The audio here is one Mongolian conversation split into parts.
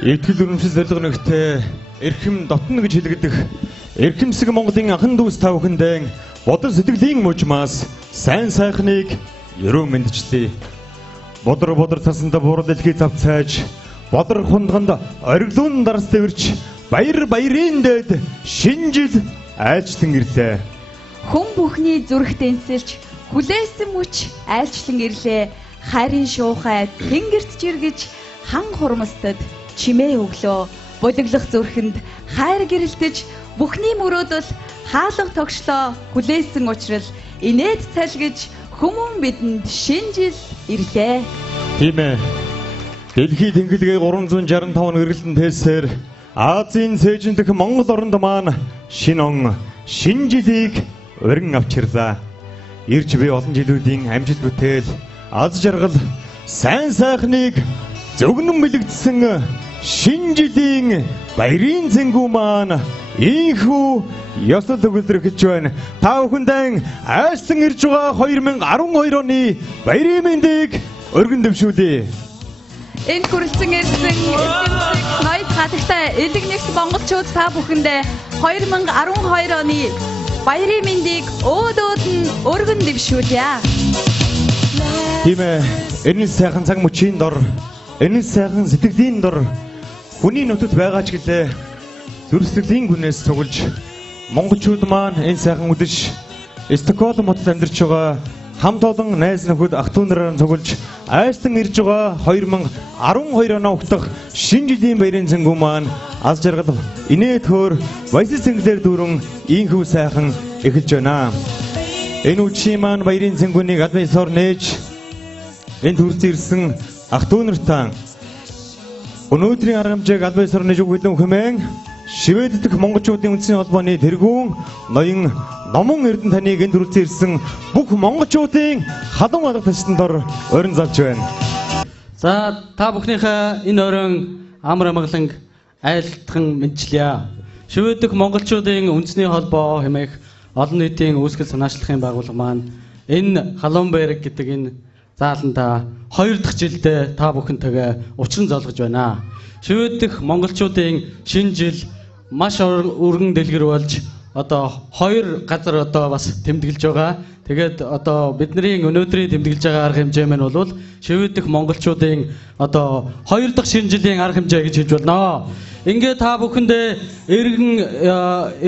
Итгэл үнэмшил зорилго нэгтэй эрхэм дотно гэж хэлэгдэх эрхэмсэг Монголын анхан дүүс та бүхэндээ бодол сэтгэлийн мужмаас сайн сайхныг ерөө мэдчлээ. Бодөр цасанда буурал дэлхий завцааж, бодөр хундганд ориглуун дарс дэвэрч, баярын дэд шинэ жил айлчлан ирлээ. Хүн бүхний зүрх тэнцэлж, хүлээсэн мөч айлчлан ирлээ. Хайрын шуухай тэнгэрт жиргэж, хан хурмастад чимээ өглөө. Булиглах зүрхэнд хайр гэрэлтэж, бүхний мөрөөдөл хаалга тогшлоо. Хүлээсэн учрал инээд цалгиж, хүмүүн бидэнд шинэ жил ирлээ. Тийм ээ. Дэлхий тэнхилгээ 365 эргэлтэн тээсээр Азийн цээжин дэх Монгол оронд маань шинэ он, шинэ жилийг өргөн авчирлаа. Ирж буй олон жилүүдийн амжилт бүтээл, аз жаргал, сайн сайхныг зөвгнөн бэлэгдсэн шинэ жилийн баярын зэнгүү маань ийхүү ёсол төгөлдрөх байна. Та бүхэндээ айлсан ирж байгаа 2012 оны баярын мэндийг өргөн дэвшүүлье. Энэ хүрэлцэн ирсэн ноёд хатагтай элэг нэгт монголчууд та бүхэндээ 2012 оны баярын мэндийг өөдөөд нь өргөн дэвшүүлье. Тийм ээ, энэ сайхан цаг мөчийн дор, энэ сайхан сэтгэлийн дор хүний нутагт байгаа ч гэлээ зүрх-сэтгэлийн гүнээс цуглаж монголчууд маань энэ сайхан үдэш Стокгольм хотод амьдарч байгаа хамт олон найз нөхөд ах トゥ нараар цуглаж айлтан ирж байгаа 2012 оноо ухтах шинэ жилийн баярын зэнгүү маань аз жаргал инээ төр баясэл зэнглэр дүүрэн ийхүү сайхан эхэлж байна. Энэ үчийн маань баярын зэнгүүнийг администрор нээж энэ төрөлцөн ирсэн ах トゥ нартаа өнөөдрийн арга хэмжээг администрор нээж өгөх хэмээн Швед дэх монголчуудын үндэсний холбооны тэргүүн ноён Номон Эрдэнэ таныг энэ төрөлцөн ирсэн бүх монголчуудын халуун алга ташдан дор орон залж байна. За та бүхнийхээ энэ орон амар амгалан айлтхан мэдчилье. Швед дэх монголчуудын үндэсний холбоо хэмээх олон нийтийн үүсгэл санаачлалын байгууллага маань энэ халуун байраг гэдэг энэ зааланда 2 дахь жилдээ та бүхэнтэйгээ уучран зоолгож байна. Швед дэх монголчуудын шинэ жил маш өргөн дэлгэр болж одоо 2 газар одоо бас тэмдэглэж байгаа. Тэгээд одоо бидний өнөөдрийн тэмдэглэж байгаа арга хэмжээ маань бол Швед дэх монголчуудын одоо 2 дахь шинэ жилийн арга хэмжээ гэж хэлж болно. Ингээд та бүхэндээ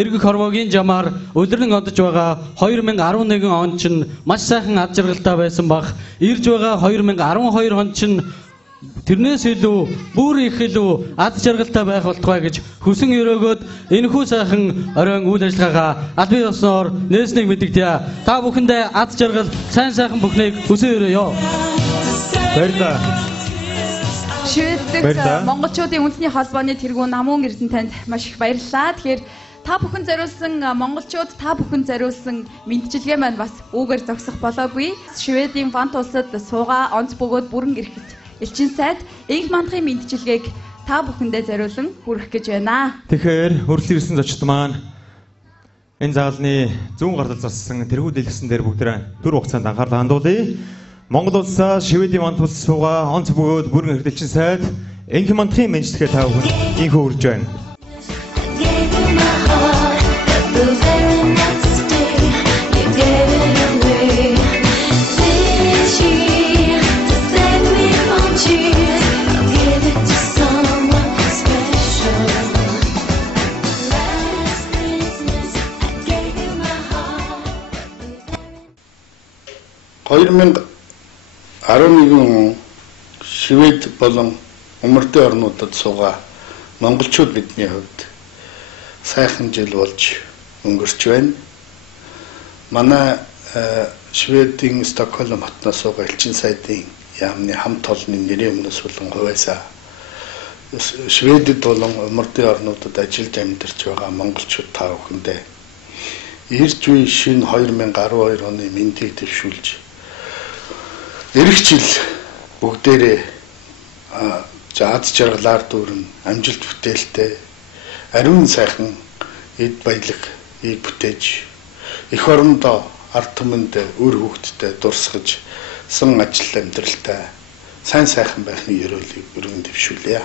эргэх хорвогийн жамаар өдөрлөн одож байгаа 2011 он чинь маш сайхан ад жаргалтай байсан бах. Ирж байгаа 2012 он чинь тэрнээс илүү бүр их илүү ад жаргалтай байх болтугай гэж хүсэн өрөөгөөд энэхүү сайхан оройн үйл ажиллагаагаа албан ёсноор нээснийг мэдэгдэе. Та бүхэндээ ад жаргал сайн сайхан бүхнийг хүсэн өрөөё. Баярлалаа. Швед дэх монголчуудын үндэсний холбооны тэргүүн Намуун Эрдэнэ танд маш их баярлалаа. Тэгэхээр та бүхэн зориулсан монголчууд та бүхэн зориулсан мэдчилгээ маань бас үүгээр зогсох болоогүй. Шведийн Фант улсад суугаа онц бөгөөд бүрэн ирэхэд элчин сайд инх мандахын мэдчилгээг та бүхэндээ зориулан хүргэх гэж байна. Тэгэхээр хөрөл ирсэн зочид маань энэ заалны зүүн гардал зассан тэргүү дэлгэсэн дээр бүгдээ төр хугацаанд анхаарлаа хандуулъя. Монгол улсаас Шведийн Фант улс суугаа онц бөгөөд бүрэн ирэхэд элчин сайд инх мандахын мэдчилгээ та бүхэнд инхүү хүргэж байна. он Швед болон умардын орнуудад суугаа монголчууд бидний хувьд сайхан жил болж өнгөрч байна. Манай Шведийн Стокгольм хотноос суугаа элчин сайдын яамны хамт олонны нэрийн өмнөөс болон хувьяасаа Шведэд болон умардын орнуудад ажиллаж амьдарч байгаа монголчууд та бүхэндээ ирж буй шинэ 2012 оны мэндийг дэвшүүлж эх жил бүгдээрээ ад жаргалаар дүүрэн амжилт бүтээлтэй ариун сайхан эд баялагийг бүтээж эх орондоо ард түмэнд үр хөвгтдээ дурсгаж сан ажил амьдралтай сайн сайхан байхны ерөөлийг өргөн дэвшүүлье.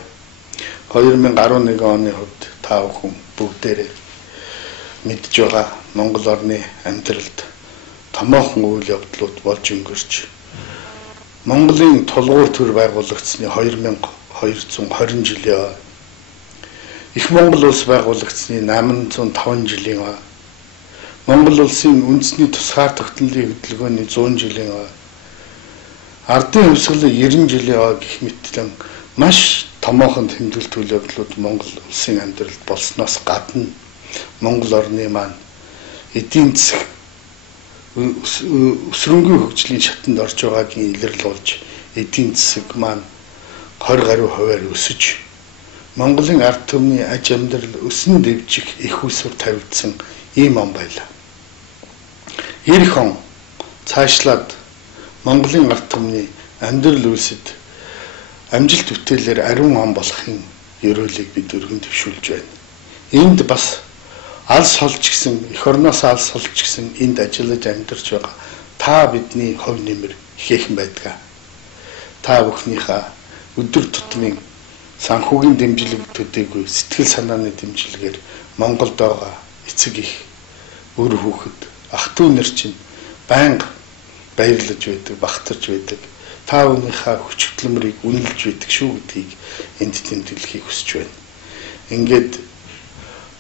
2011 оны хувьд та бүхэн бүгдээрээ мэдж байгаа Монгол орны амьдралд томоохон үйл явдлууд болж өнгөрч Монголын тулгуур төр байгуулагдсны 2220 жилийн Их Монгол улс байгуулагдсны 805 жилийн Монгол улсын үндэсний тусгаар тогтнолын хөдөлгөөний 100 жилийн ардын хувьсгалын 90 жилийн гэх мэтлэн маш томоохон тэмдэглэл үйл явдлууд Монгол улсын амьдралд болсноос гадна Монгол орны маань эдийн засаг өсрөнгийн хөгжлийн шатанд орж байгаагийн илэрлэл болж эдийн засаг маань 20 гаруй хувиар өсөж Монголын ард түмний аж амьдрал өснө дэвжих их усүр тавигдсан ийм он байлаа. Ирэх он цаашлаад Монголын ард түмний амьдрал үйлсэд амжилт бүтээлээр ариун он болохын ерөөлийг бид өргөн дэвшүүлж байна. Энд бас алс холж гисэн эх орноос алс холж гисэн энд ажиллаж амьдарч байгаа та бидний хувь нэмэр ихээхэн байдаг. Та бүхнийхээ өдөр тутмын санхүүгийн дэмжлэг төдийгүй сэтгэл санааны дэмжлэгээр Монголд байгаа эцэг их өр хүүхэд ах トゥ нар чинь байнга баярлаж байдаг, багтарч байдаг. Та бүхнийхээ хүч хөдөлмөрийг үнэлж байдаг шүү гэдгийг энд тэмдэглэхийг хүсэж байна. Ингээд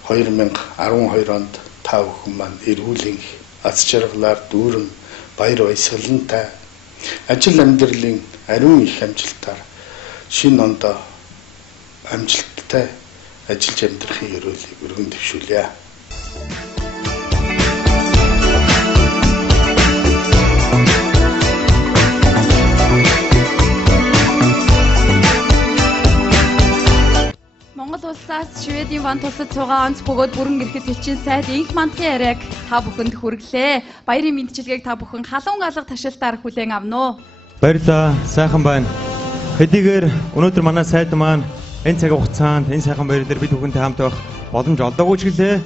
2012 онд та бүхэн маань эрүүлийн аз жаргалаар дүүрэн баяр баясгалантай ажил амьдралын ариун их амжилтаар шинэ ондоо амжилттай ажиллаж амьдрахын ерөөлийг өргөн дэвшүүлье. Монгол улсаас Шведийн ван тусад цугаа онц бөгөөд бүрэн ирэхэд элчин сайд инх мандахын яриаг та бүхэнд хүргэлээ. Баярын мэндчилгээг та бүхэн халуун алга ташаалтаар хүлээн авно. Баярлалаа. Сайхан байна. Хэдийгээр өнөөдөр манай сайд маань энэ цаг хугацаанд энэ сайхан баяр дээр бид бүхэнтэй хамт байх боломж олдоогүй ч гэлээ.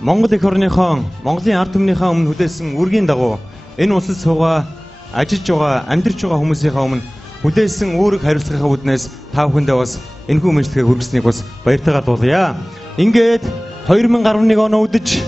Монгол эх орныхон, Монголын ард түмнийхээ өмнө хүлээсэн үргийн дагуу энэ улсад суугаа ажиллаж байгаа, амьдарч байгаа хүмүүсийнхээ өмнө хүлээсэн үүрэг хариуцлагынхаа үднээс та бүхэндээ бас энэхүү мэдлэгээ хүргэснийг бас баяртайгаар дуулъя. Ингээд 2011 он үдэж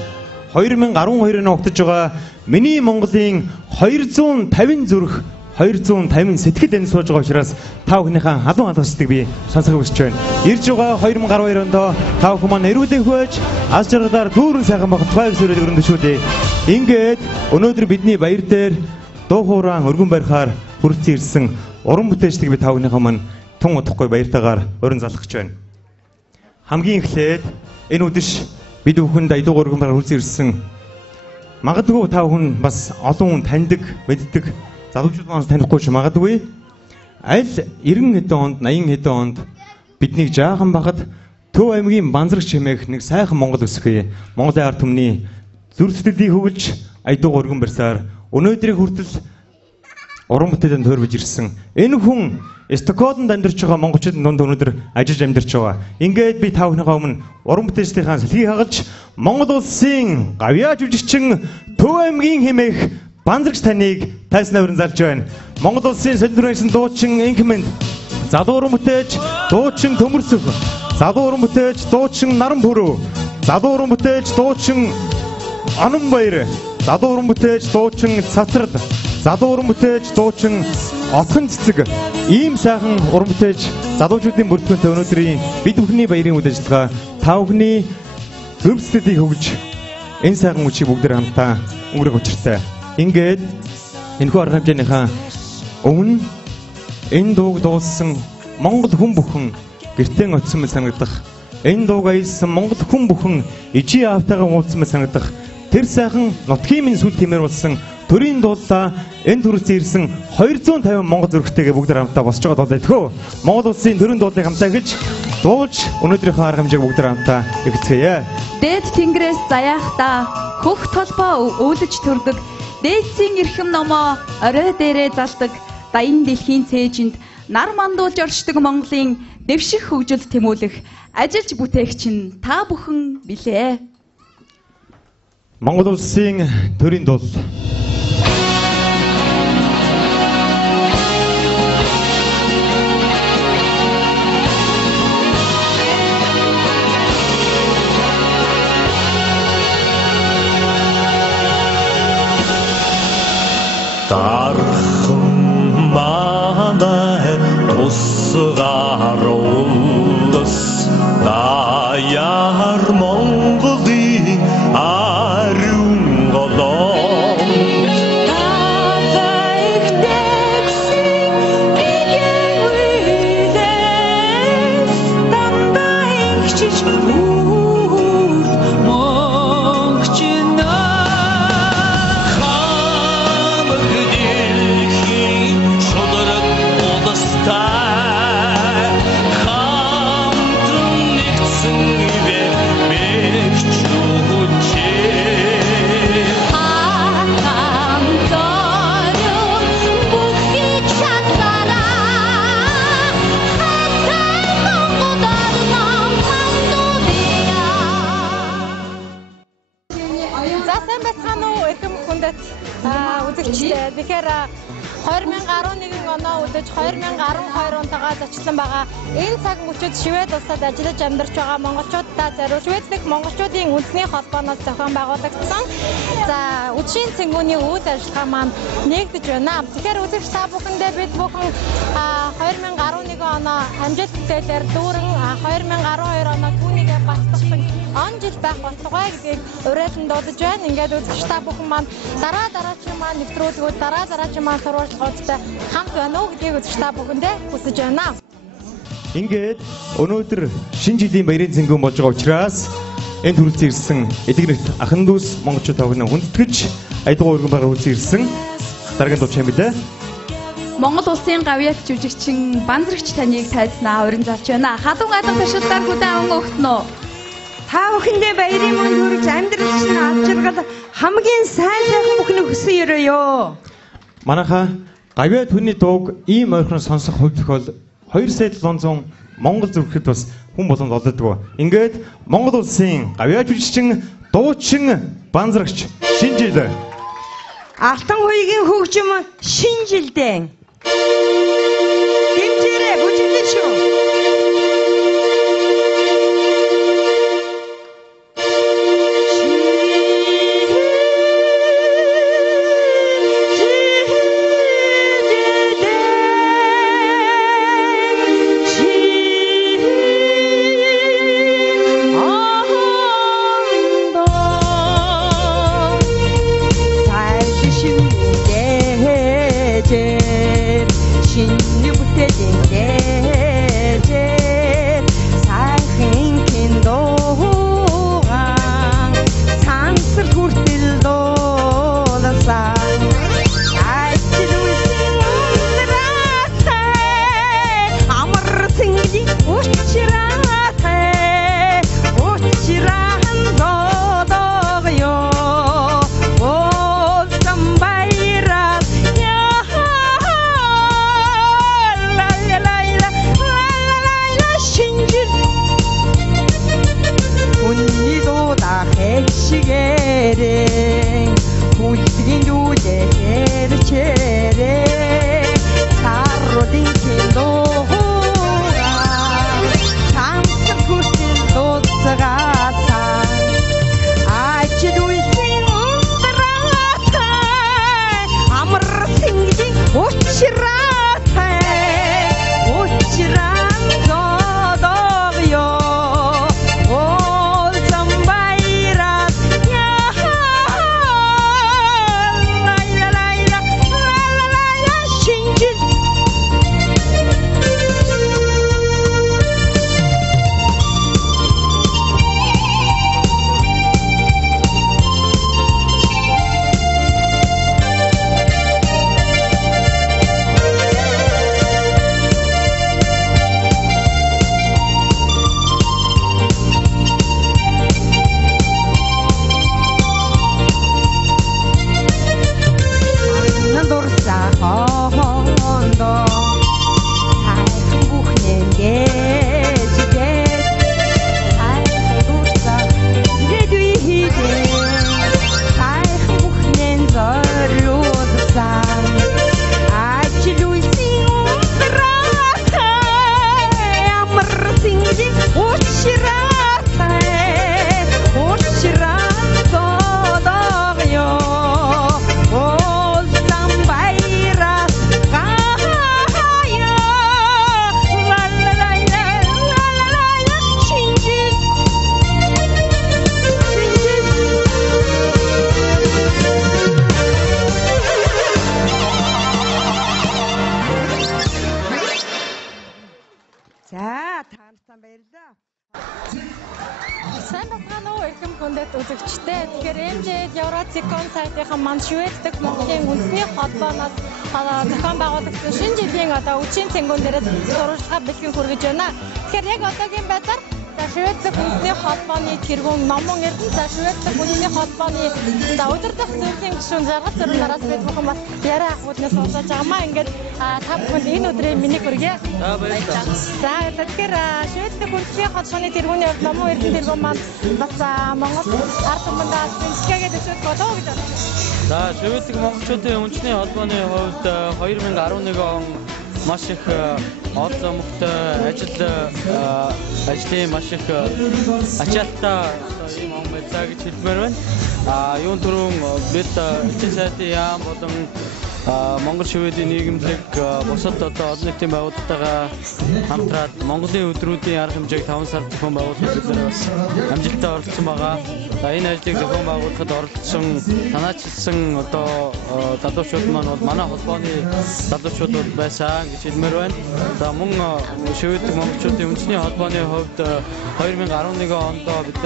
2012 он угтаж байгаа миний Монголын 250 зүрх 250 сэтгэл энэ сууж байгаа учраас та бүхнийхээ халуун алгасдаг би сонсохыг хүсэж байна. Ирж байгаа 2012 онд та бүхэн маань эрүүлэн хөөж аз жаргалаар дүүрэн сайхан байх тухай зүйлийг өргөн дэвшүүлье. Ингээд өнөөдөр бидний баяр дээр дуу хуурай өргөн барихаар хүрэлцэн ирсэн уран бүтээлчдийг би та бүхнийхээ маань тун удахгүй баяртайгаар өрн залгах гэж байна. Хамгийн эхлээд энэ үдэш бид бүхэнд аядуу өргөн барихаар хүрэлцэн ирсэн магадгүй та бүхэн бас олон хүн таньдаг, мэддэг залуучууд маань танихгүй ч магадгүй аль 90 хэдэн онд 80 хэдэн онд биднийг жаахан багад Төв аймгийн Банзраг чимээх нэг сайхан Монгол өсгөе. Монголын ард түмний зүрх сэтгэлийг хөвлөж аядуу өргөн барьсаар өнөөдрийг хүртэл уран бүтээлийн тойрвож ирсэн. Энэ хүн Стокгольмд амьдарч байгаа монголчуудын дунд өнөөдөр ажиллаж амьдарч байгаа. Ингээд би та бүхнийхээ өмнө уран бүтээлчдийн салхийг хагалж Монгол улсын гавьяа жүжигчин Төв аймгийн хэмээх Банзрагч таныг тайснаа өрн залж байна. Монгол улсын солиотрын дуучин инхмэнд залуу уран бүтээч дуучин Төмөрсөв, залуу уран бүтээч дуучин Наран Бүрүү, залуу уран бүтээч дуучин Ананбаяр, залуу уран бүтээч дуучин Цацрал, залуу уран бүтээч дуучин Отхон цэцэг. Ийм сайхан уран бүтээч залуучуудын бүртгэнтэй өнөөдрийн бид бүхний баярын үйл ажиллагаа та бүхний зөв сэтгэлийг хөвж энэ сайхан үчиг бүгд хамтдаа өнгөрөх учиртай. Ингээд энэхүү арга хэмжээнийхээ өмнө энэ дууг дууссан Монгол хүн бүхэн гэртээ очсон мэт санагдах. Энэ дууг аялсан Монгол хүн бүхэн ижи аавтайгаа уулзсан мэт санагдах. Тэр сайхан нутгийн минь сүл тэмээр болсон төрийн дуулаа энэ төрөлцөн ирсэн 250 монгол зүрхтэйгээ бүгд хамтдаа босч байгаа дуулаа тэхөө. Монгол улсын төрийн дуулыг хамтдаа эхэлж дуулж өнөөдрийнхөө арга хэмжээг бүгд хамтдаа эхэлцгээе. Дээд тэнгэрээс заяахта хөх толбоо өвлөж төрдөг. Дээдсийн эрхэм номоо орой дээрээ залдаг. Даян дэлхийн цээжинд нар мандуулж оршдог Монголын дэвших хөгжил тэмүүлэх ажилч бүтээгч нь та бүхэн билээ. Монгол улсын төрийн дуул. Дархан манай тусгаар улс даяар Монголын ариун голоо Тэгэхээр 2011 оноо үдэж 2012 онтойгоо зочлон байгаа энэ цаг мөчид Швед улсад ажиллаж амьдарч байгаа монголчуудаа зориулж Шведдэх монголчуудын үндэсний холбооноос зохион байгуулагдсан. За үдшийн цэнгүүний үйл ажиллагаа маань нэгдэж байна. Тэгэхээр үзэгч та бүхэндээ бид бүхэн 2011 оноо амжилт бүтээлээр дүүрэн 2012 оноо түүнийгээ батлсан он жил байх болтугай гэдгийг уриалан дуудаж байна. Ингээд үзэгч та бүхэн маань дараагийн маань нэвтрүүлгүүд дараагийн маань сурвалжлагуудтай хамт байна уу гэдгийг үзэгч та бүхэндээ хүсэж байна. Ингээд өнөөдөр шинэ жилийн баярын цэнгүүн болж байгаа учраас энэ төрөлцөн ирсэн эдгэрэгт ахан дүүс монголчууд тавгны хүндэтгэж айдгуу өргөн байгаа үйлс ирсэн дараагийн дуу чим билээ. Монгол улсын гавьяат жүжигчин Банзрагч таныг тайлснаа урин залж байна. Халуун гадаг туршилтаар хүлээн аван өгтнө. Та бүхэндээ баярын мөн хүрэж амьдрал чинь ад жаргал хамгийн сайн бүхний хүсэн өрөөё. Манайха гавьяат хүний дууг ийм ойрхон сонсох хувь тохиол 2,700,000 монгол зүрхэд бас хүн болгонд олддог. Ингээд Монгол улсын гавьяат жүжигчин дуучин Банзрагч шинэ жил Алтан хуйгийн хөгжим шинэ жилдээ дэмжээрэй бүжиглэн шүү. 신유 부태진게 сайтынхан маань Шведдэг Монголын үндэсний холбооноос зохион байгуулагдсан шинэ жилийн үчийн цэнгүүн дээрээс сурвалжлага бэлтгэн хүргэж байна. Тэгэхээр яг одоогийн байдлаар Шведдэг үндэсний холбооны тэргүүн номон Эрдэнэ Шведдэг үндэсний холбооны удирдах зөвлөлийн гишүүн жаргал зурнараас бид бүхэн бас яриа ахууднаас сонсож байгаамаа. Ингээд та бүхэнд энэ өдрийн миний хүргэе. За баярлалаа. За тэгэхээр Шведдэг үндэсний холбооны тэргүүний номон Эрдэнэ тэргүүн маань бас Монгол ард түмэндээ бэлтгээгээд өчөөд болоо гэж байна. За Шведдэг монголчуудын үндэсний холбооны хувьд 2011 он маш их ол зомгтой ажлын маш их ачаалттай ийм он байлаа гэж хэлмээр байна. Юун түрүүн бид эцэг сайдын яам болон Монгол Шведийн нийгэмлэг бусад олон нийтийн байгууллагатайгаа хамтраад Монголын өдрүүдийн арга хэмжээг 5 сар зохион байгуулахад бид бас амжилттай оролцсон байгаа. За энэ ажлыг зохион байгуулахад оролцсон санаачилсан залуучууд маань бол манай холбооны залуучууд байсан гэж хэлмээр байна. За мөн Шведдэг монголчуудын үндэсний холбооны хувьд 2011 онд бид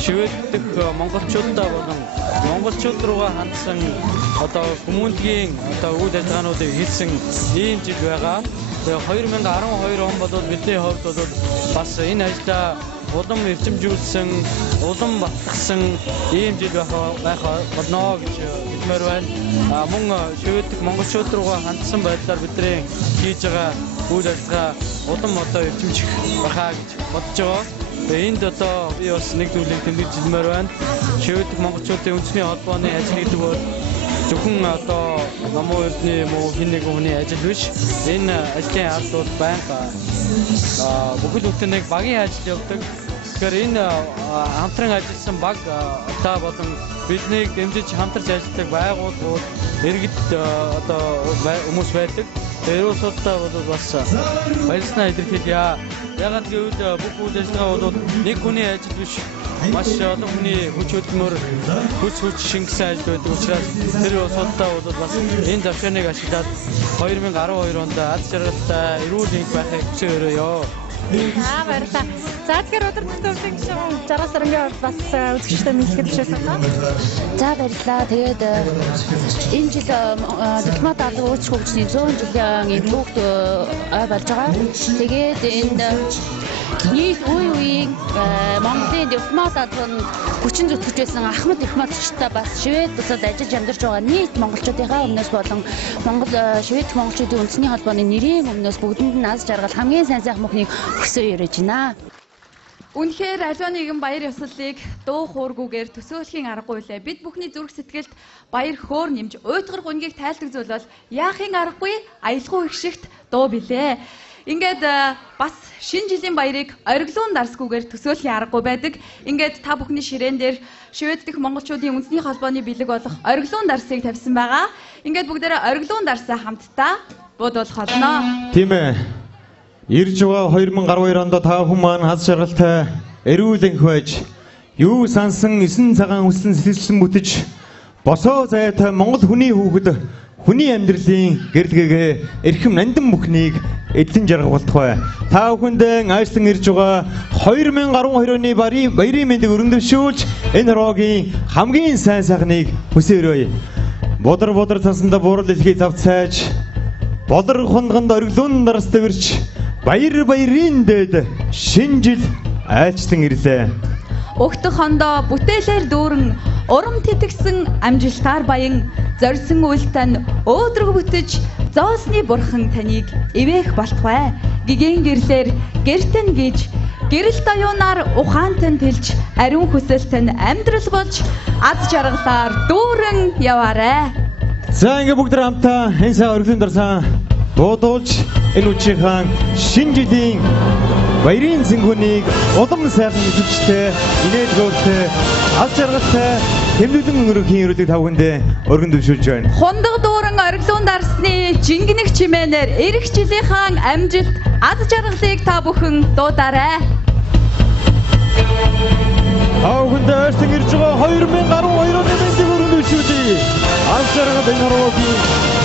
Шведдэг монголчуудаа болон монголчууд руугаа хандсан хүмүүнлэгийн үйл ажиллагаануудыг хийсэн ийм жил байгаа. Тэгээ 2012 он бол бидний хувьд бол бас энэ ажлаа улам эрчимжүүлсэн, улам батлсан ийм жил байх болно гэж хэлмээр байна. Мөн Шведдэг монголчууд руугаа хандсан байдлаар бидний хийж байгаа үйл ажиллагаа улам эрчимжих байхаа гэж бодож байгаа. Энд би бас нэг зүйлийг тэмдэглэж хэлмээр байна. Шведдэг монголчуудын үндэсний холбооны ажил гэдэг бол зөвхөн номон Эрдэнэ юм уу хин нэгэн хүний ажил биш. Энэ ажлын ард бол байнга бүхэл бүтэн нэг багийн ажил явдаг. Тэгэхээр энэ хамтран ажилласан баг та болон биднийг дэмжиж хамтарч ажилладаг байгууллагууд иргэд хүмүүс байдаг. Эрүүл судтай бол бас баярснаа илэрхийлье. Ягаад гэвэл бүх үйл ажиллагаа бол нэг хүний ажил биш. Маш олон хүний хүч хөдөлмөр хүч шингэсэн ажил байдаг учраас тэр судтай бол бас энэ завшааныг ашиглаад 2012 онд аз жаргалтай эрүүл энх байхыг хүсэөрөө. Баярлалаа. За тэгэхээр удирдах зөвлөлийн гишүүн Жаргал Сарангийн бас үзэгчтэй мэдээлэл хүлээсэн. За баярлалаа. Тэгээд энэ жил дипломат албан үүсгэх хөгжлийн 100 жилийн түүхт ой болж байгаа. Тэгээд энэ нийт үеийн Монголын дипломат албан хүчин зүтгэж байсан Ахмад дипломатчтай бас Швед улсад ажиллаж амьдарч байгаа нийт монголчуудынхаа өмнөөс болон Монгол Швед монголчуудын үндэсний холбооны нэрийн өмнөөс бүгдэнд нь аз жаргал хамгийн сайн сайхан мөхнийг хүсэж ирэж байна. Үнэхээр аливаа нэгэн баяр ёслолыг дуу хуургүйгээр төсөөлхийн аргагүй лээ. Бид бүхний зүрх сэтгэлд баяр хөөр нэмж уйтгар гунгийг тайлдаг зүйл бол яахын аргагүй аялгүй их шигт дуу билээ. Ингээд бас шинэ жилийн баярыг ориглуун дарсгүйгээр төсөөлхийн аргагүй байдаг. Ингээд та бүхний ширээн дээр Шведдэг монголчуудын үндэсний холбооны бэлэг болох ориглуун дарсыг тавьсан байгаа. Ингээд бүгдээрээ ориглуун дарсаа хамтдаа буудуулах болно. Тийм ээ. Ирж байгаа 2012 онд та бүхэн маань аз жаргалтай эрүүл энх байж юу сансан 9 цагаан хүслэн сэтгэлсэн бүтэж босоо зайтай Монгол хүний хүүхэд хүний амьдралын гэрэлгээгээ эрхэм нандин бүхнийг эзэн жаргах болтугай. Та бүхэндээ ажлан ирж байгаа 2012 оны баярын мэндийг өргөмжүүлж энэ роогийн хамгийн сайн сайхныг хүсээрэй. Бодар цансанда буурал илхий завцааж болор хунганд ориглуун дарстай ирж баярын дээд шинэ жил айлчлан ирлээ. Өгтөх хондоо бүтээлээр дүүрэн урам тэтгсэн амжилтаар баян зорьсон үйлтэн өөдрөг бүтэж зоосны бурхан таныг ивэх болтугай. Гигийн гэрлэр гэртэн гэж гэрэлт оюунаар ухаантан тэлж ариун хүсэлтэн амьдрал болж аз жаргалаар дүүрэн яваарэ. За ингээ бүгд хамтаа энэ сайн ориглон дарсан дуудуулж энэ үчийн шинэ жилийн баярын цэнгүүнийг улам сайхан эзэмштэй, инээлгөөтэй, аз жаргалтай тэмдэглэн өнгөрөхийн өрөөдийг та бүхэндээ өргөн дэвшүүлж байна. Хундаг дүүрэн ориглуун дарсны жингэнэг чимээнээр эх жилийнхаа амжилт, аз жаргалыг та бүхэн дуудаарай. Та бүхэндээ ирж байгаа 2012 оны мэндийг өргөн дэвшүүлье. Az жаргал энэ роогийн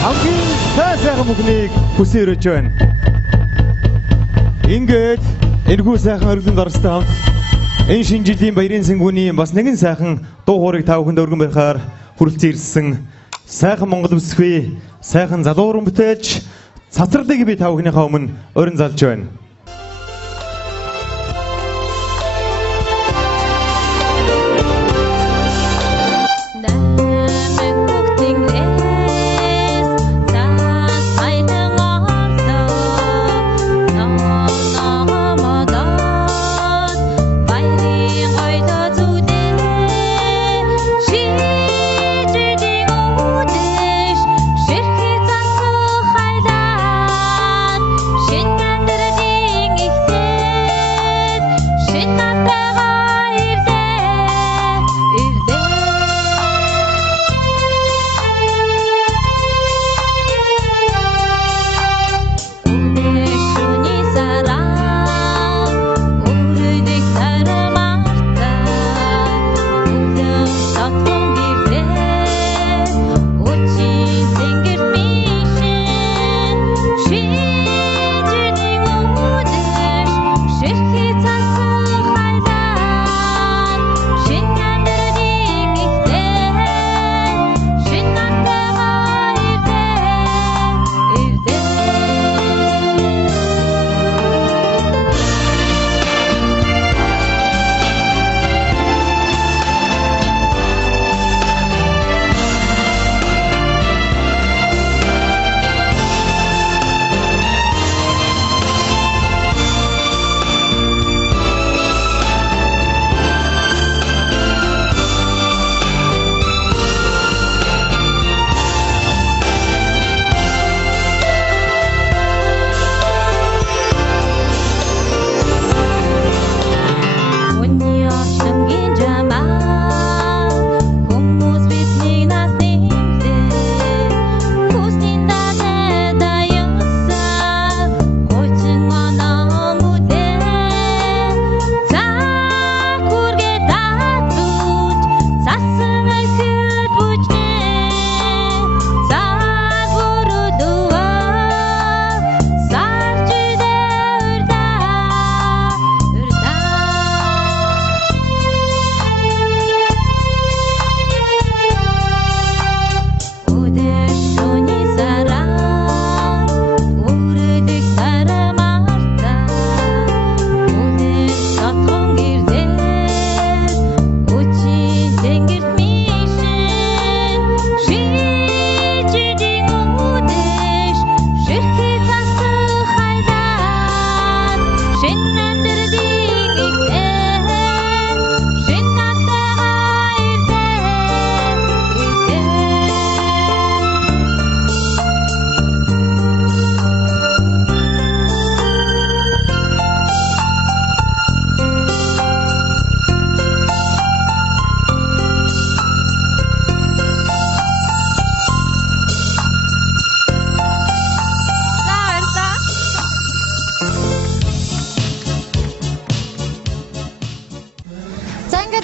хамгийн сайхан бүхнийг хүсээрэж байна. Ингээд энэхүү сайхан ориглон дарстай хамт Энэ шинэ жилийн баярын сэнгүүний бас нэгэн сайхан дуу хоорыг та бүхэнд өргөн байхаар хүрэлцэн ирсэн сайхан Монгол бүсгүй, сайхан залуу уран бүтээлч Цацралыг би та бүхнийхээ өмнө өрн залж байна.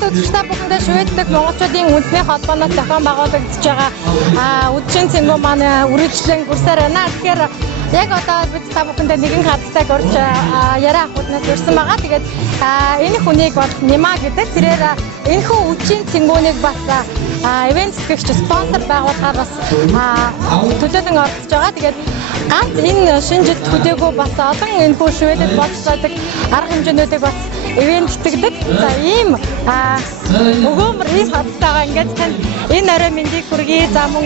Үзэгчдээ бүхэндээ шүвэддэг монголчуудын үндэсний холбооноос зохион байгуулагдж байгаа үдшийн цэнгүү маань үргэлжлэн хүрсээр байна. Тэгэхээр яг одоо бид та бүхэндээ нэгэн хатагтай горж яриа ахуйнаас ирсэн байгаа. Тэгээд энэ хүнийг бол Нима гэдэг. Тэрээр энэхүү үдшийн цэнгүүнийг бас ивент тэтгэгч спонсор байгуулахаар бас төлөөлөн оролцож байгаа. Тэгээд ганц энэ шинэ жил төдийгүй бас олон энэхүү шүвэдэд болж байдаг арга хэмжээнүүдийг бас ивент тэтгэдэг. За ийм өгөөмөр ийм хатагтайгаа ингээд тань энэ орой мэндийг хүргэе. За мөн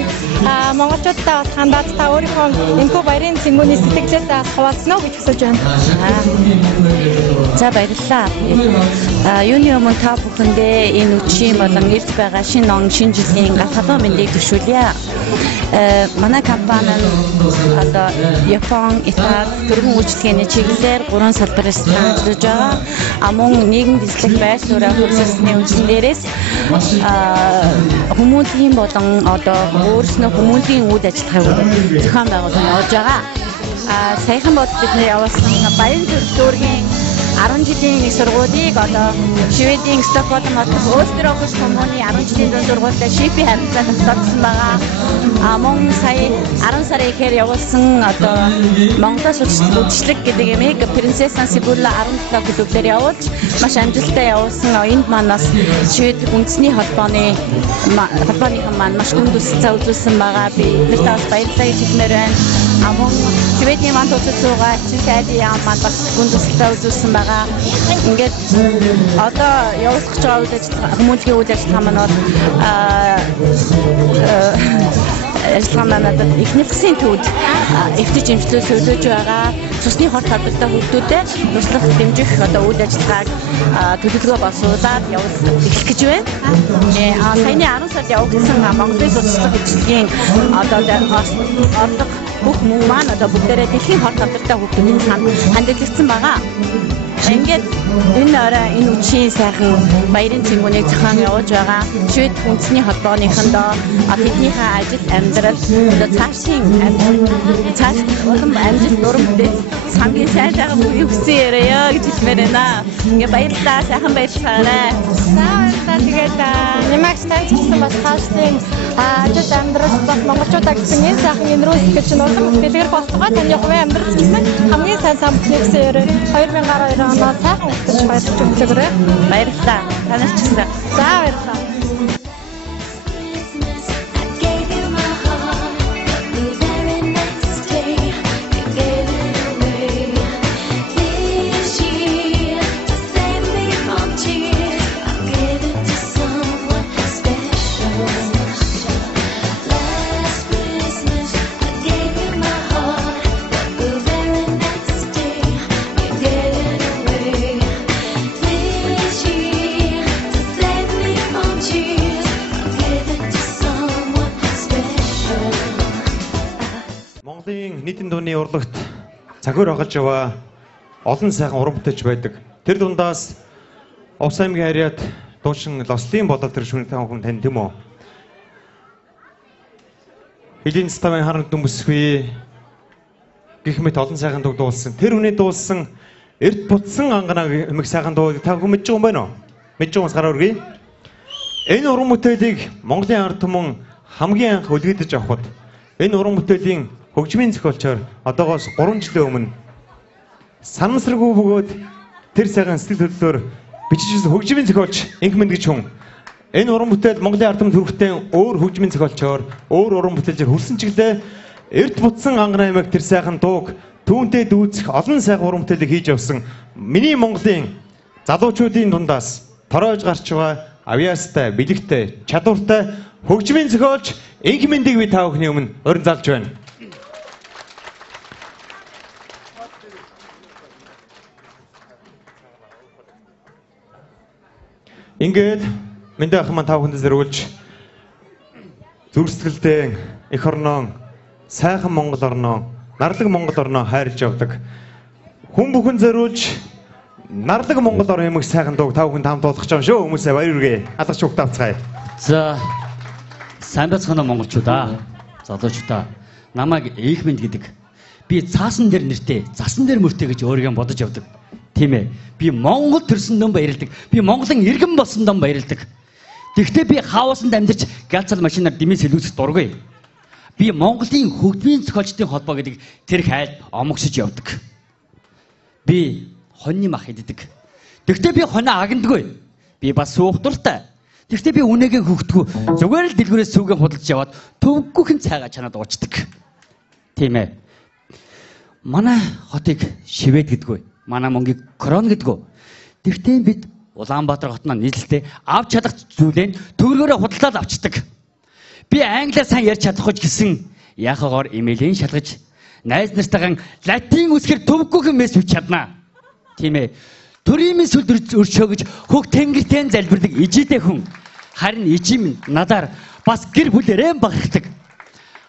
монголчуудтай бас хандаад та өөрийнхөө энэхүү баярын цэнгүүний сэтгэлээс хаваалцсан уу гэж хүсэж байна. За баярлалаа. Юуны өмнө та бүхэндээ энэ үдшийн болон эрт байгаа шинэ он шинэ жилийн галхалуу мэндийг төшүүлье. Манай компани нь одоо Япон, Итали, дөрвөн үйлчлэгээний чиглэлээр 3 салбарт ажиллаж байгаа. Мөн нийгэм бэлтгэх байр суурь хөгжүүлсэний үндслээрээс хүмүүлийн болон одоо өөрснөө хүмүүлийн үйл ажиллагааг зохион байгуулан явуулж байгаа. Саяхан бол бид явуулсан баян төрөлтөөргийн 10 жилийн нэг сургуулийг одоо Шведийн Стокгольм хотод Österåkers коммуны 10 жилийн дунд сургуультай шипи харилцаа тогтоогдсон байгаа. Мөн сая 10 сарын ихээр явуулсан одоо Монголоос үдшилэг гэдэг ямиг Принцессан Сибула 17 клубээр явуулж маш амжилттай явуулсан. Энд маань бас Швед үндэсний холбооны маань маш гүн төсөлцөө үзүүлсэн байгаа. Би эднэрт бас баярлалаа гэж хэлмээр байна. Мөн Шведийн маань төсөл суугаа Чихэли яам маань бас гүн төсөлцөө үзүүлсэн байгаа. Ингээд одоо явуулах гэж байгаа үйл ажиллагаа хүмүүнлэгийн үйл ажиллагаа маань бол ажиллагаа манадад эхний засгийн төвд эвтэж имжлэл төлөж байгаа. Цусны хорт холбоотой хүүхдүүдэд туслах дэмжих одоо үйл ажиллагааг төлөвлөгөө боловсруулаад явуулах эхлэх гэж байна. Саяны 10 сард явагдсан Монголын сурталчилга хөтөлбөрийн одоо бүх мөн маань одоо бүгдээрээ дэлхийн хорт холбоотой хүүхдүүдийн хандилагдсан байгаа. Ингээд энэ орой энэ үчийн сайхан баярын цэнгүүнийг зохион явуулж байгаа. Швед үндэсний холбооныхондоо тэднийхээ ажил амьдрал одоо цаашийн улам амжилт дурам бүтэц сангийн сайжаагаа бүгд хүсэн яриа гэж хэлмээр байна. Ингээ баярлалаа, сайхан баярлалаа. Тэгээд нэмэгч таньцсан бас хаашийн ажил амьдрал бас монголчуудаа гэсэн энэ сайхан энэ рүү гэж улам дэлгэр болгоо таны хувийн амьдрал гэсэн хамгийн сайн самбны гэсэн яриа 2012 оноо сайхан өтөж баярлж өглөөрэй. Баярлалаа. Танаас ч гэсэн. За баярлалаа. Нийтийн дууны урлагт цагаар оголж яваа олон сайхан уран бүтээч байдаг. Тэр дундаас Увс аймгийн харьяат дуучин Лослын болоод тэр шүний таан хүн тань тийм үү? Хэдийн ставын харан дүмсгүй гэх мэт олон сайхан дуу дуулсан. Тэр хүний дуулсан эрт бутсан анганаа хэмээх сайхан дуу та хүн мэдж байгаа юм байна уу? Мэдж байгаас гараа өргөе. Энэ уран бүтээлийг Монголын ард түмэн хамгийн анх үлгэдэж авахд энэ уран бүтээлийн хөгжмийн зохиолчоор одоогоос 3 жилийн өмнө санамсаргүй бөгөөд тэр сайхан сэтгэл хөдлөлөөр бичижсэн хөгжмийн зохиолч Инхмэнд гэж хүн. Энэ уран бүтээл Монголын ард түмэнд хүрхтэн өөр хөгжмийн зохиолчоор өөр уран бүтээлээр хүрсэн чиглэлээ эрт бутсан анганаа хэмээх тэр сайхан дууг түүнтэй дүүцэх олон сайхан уран бүтээлийг хийж явсан миний Монголын залуучуудын дундаас тороож гарч байгаа авьяастай, бэлэгтэй, чадвартай хөгжмийн зохиолч Инхмэндийг би та бүхний өмнө урин залж байна. Ингээд мэндэ ах маань та бүхэнд зориулж зүрстгэлтэй эх орноо, сайхан Монгол орноо, нарлаг Монгол орноо хайрлж явдаг. Хүн бүхэн зориулж нарлаг Монгол орн юмэг сайхан дууг та бүхэнд хамт болгож байгаа шүү. Хүмүүсээ баяр хүргэе. Алгач хүүхдээ авцгаая. За сайн байцгаана монголчуудаа, залуучуудаа. Намайг Инхмэнд гэдэг. Би цаасан дээр нэртэй, засан дээр мөртэй гэж өөрийгөө бодож явдаг. Тийм ээ. Би Монгол төрсөндөө баярлдаг. Би Монголын иргэн болсондоо баярлдаг. Тэгэхдээ би хаусанд амьдарч галзал машинаар дэмээс хэлүүлэх дургүй. Би Монголын хөгжмийн зохиолчдын холбоо гэдэг тэр хайлт омогсож явдаг. Би хоньны мах иддэг. Тэгэхдээ би хоньоо агандгүй. Би бас суух дуртай. Тэгэхдээ би үнэгээ хөгтгөө. Зүгээр л дэлгүүрээс сүүгээ худалдаж яваад төвггүйхэн цайгаа чанаад уучдаг. Тийм ээ. Манай хотыг Швед гэдэггүй. Манай мөнгийг крон гэдгүү. Тэгтээ бид Улаанбаатар хотноо нийлэлтэй авч чадах зүйлээ төгрөгөөрөө худалдаад авчдаг. Би англиар сайн ярьж чадахгүй гэсэн яхагоор имэйлийн шалгаж найз нартайгаа латин үсгээр төвггүйхэн мессеж хийж чаднаа. Тийм ээ. Төрийн сүлд өршөө гэж хөг тэнгэртэн залбирдаг ижидээ хүн. Харин ижим надаар бас гэр бүлэрээ багтдаг.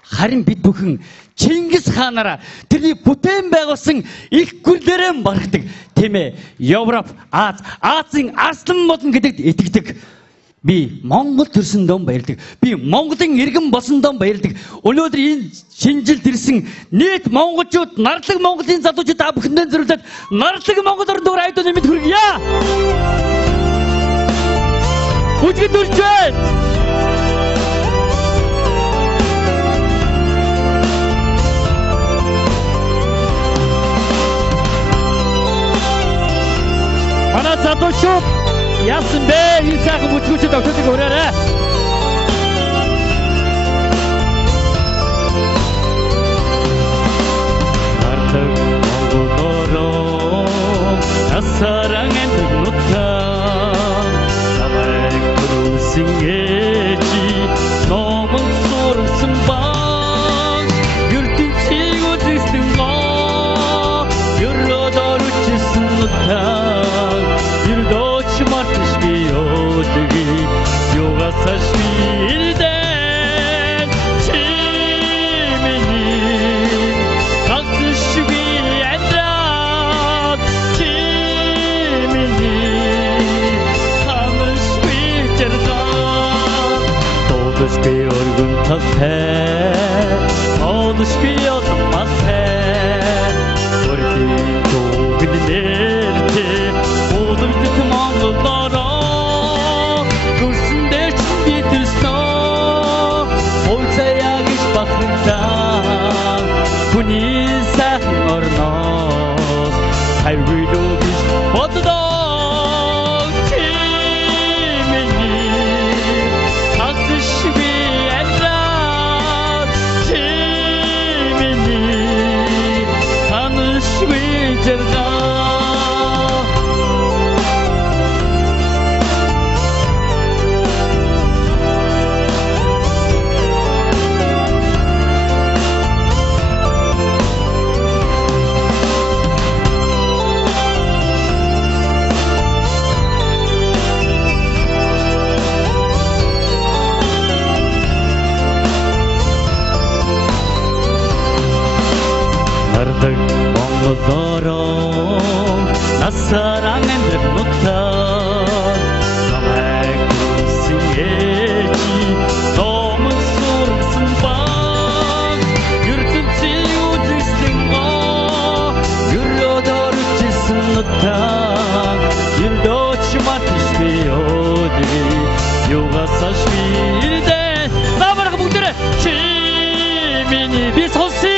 Харин бид бүхэн Чингис хаанаараа тэрний бүтээн байгуулсан их гүрлэрээ багтдаг. Тийм ээ. Европ, Азийн арслан модон гэдэгт итгэдэг. Би Монгол төрсөндөө баярлаг. Би Монголын иргэн болсондоо баярлаг. Өнөөдөр энэ шинжилд ирсэн нийт монголчууд, нарлаг Монголын залуучууд та бүхэндээ зөвлөд нарлаг Монгол орнд дүүр айдуу нэмэд хүргье. Үжиг дүрж байна. Манай залуучууд яасан бэ? Энэ сайхан бүжгүүчд өгсөйг өрөөрэй. Артаг Монголороо асаран энтнутаа намайг хүрсэн ээжи номон сурсан баа юртичиг үзсэн баа юродор үчсэн нутаа юрдоч мартиш биодэги югасаш билдэн чимини хатшби адрат чимини хамшби черга тодос би оргун талхэ тодос би отмасхэ орти тогнэртэ Olduk Mongolara Kursunde çıkıtırsa Olsaya geç bakınca Kuni sahın ornos Hayvido geç Otuda Kimini Taksış bir etrat Kimini Tanış bir cerga Артаг Монголороо насаран энтнутаа намайг хүрсэн ээжи номон сурсан баа ертөнцийн үзэсгэлэн баа юродор үчсэн нутаа юрдоч матиш биоди югасаш билдэн намайг бүгдээрээ чимини би сонсъё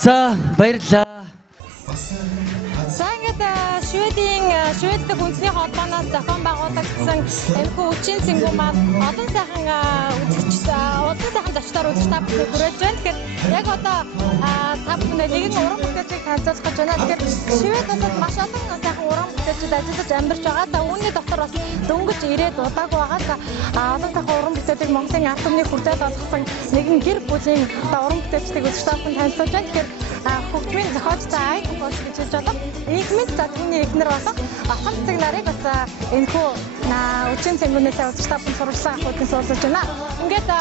За баярлалаа. За ингээд Швед дэх үндэсний холбооноос зохион байгуулагдсан энэхүү үчийн цэнгүү маань олон сайхан зочдоор үзэж та бүхэн хүрэж байна. Тэгэхээр яг одоо та бүхэнд нэгэн уран бүтээлийг танилцуулах гэж байна. Тэгэхээр Швед улсад маш олон сайхан уран бүтээлчид ажиллаж амьдарч байгаа. За үүний дотор бас дөнгөж ирээд удаагүй байгаа. За олон сайхан уран бүтээлийг Монголын ард түмний хүртэл олгосон нэгэн гэр бүлийн уран бүтээлчдийг үзэж та бүхэн танилцуулж байна. Тэгэхээр хөгжмийн зохиолч Айд Бос гэж хэлж байна. Нийгмийн за түүний эхнэр болох Ахан цэг нарыг бас энэхүү үчийн цэнгүүнээс үзэж та бүхэн сурвалжлан авах үднээс уулзаж байна. Ингээд та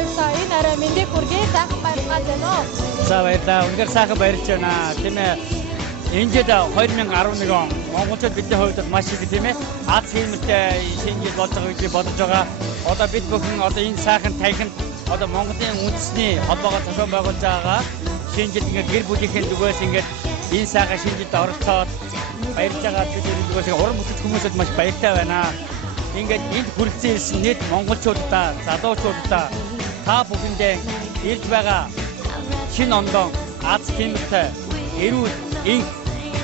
хоёроо энэ арай мэндийг хүргэе. Сайхан баярлалаа зэн үү. За баярлалаа. Үнээр сайхан баярлж байна. Тийм ээ. Энэ жил 2011 он монголчууд бидний хувьд маш их тийм ээ. Аз хиймэлтэй шинэ жил болж байгааг би бодож байгаа. Одоо бид бүхэн одоо энэ сайхан танхимд одоо Монголын үндэсний холбоогоор зохион байгуулж байгаа. Шинэ жил ингээд гэр бүлийнхээ зүгээс ингээд энэ сайхан шинэ жилд оролцоод баярлж байгаа бидний зүгээс уран бүтээлч хүмүүсд маш баяртай байна. Ингээд энд хүрэлцэн ирсэн нийт монголчуудаа, залуучуудаа та бүхэндээ ирж байгаа шинэ ондоо аз хиймэлтэй эрүүл инх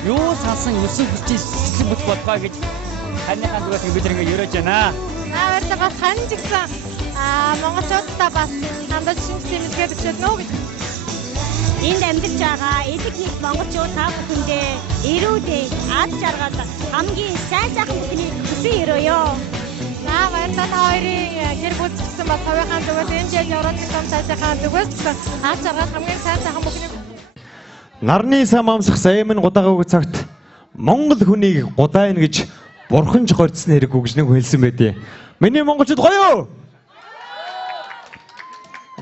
юу сансан өсөн хүчтэй сэтгэл бүт болбаа гэж таньхаа зүгээс бид ингээд өрөөж байна. Баярлалаа бас хань ч гэсэн монголчуудаа бас хандаж шинжтэй мэдлэгээ өчөлнө гэж. Энд амьдарч байгаа элэг нэг монголчууд та бүхэндээ эрүүл аз жаргал хамгийн сайн сайхан бүхнийг хүсэн өрөөё. За баярлалаа та хоёрын гэр бүл згсэн бас хувийнхаа зүгээс энэ жил Евротын том сайжийнхаа зүгээс хаач аргал хамгийн сайн сайхан бүхний Нарны сам амсах саймын гудаагааг цагт Монгол хүнийг гудайн гэж бурханж горьцсон хэрэг үгжнэг хэлсэн байдیں۔ Миний монголчууд гоё юу?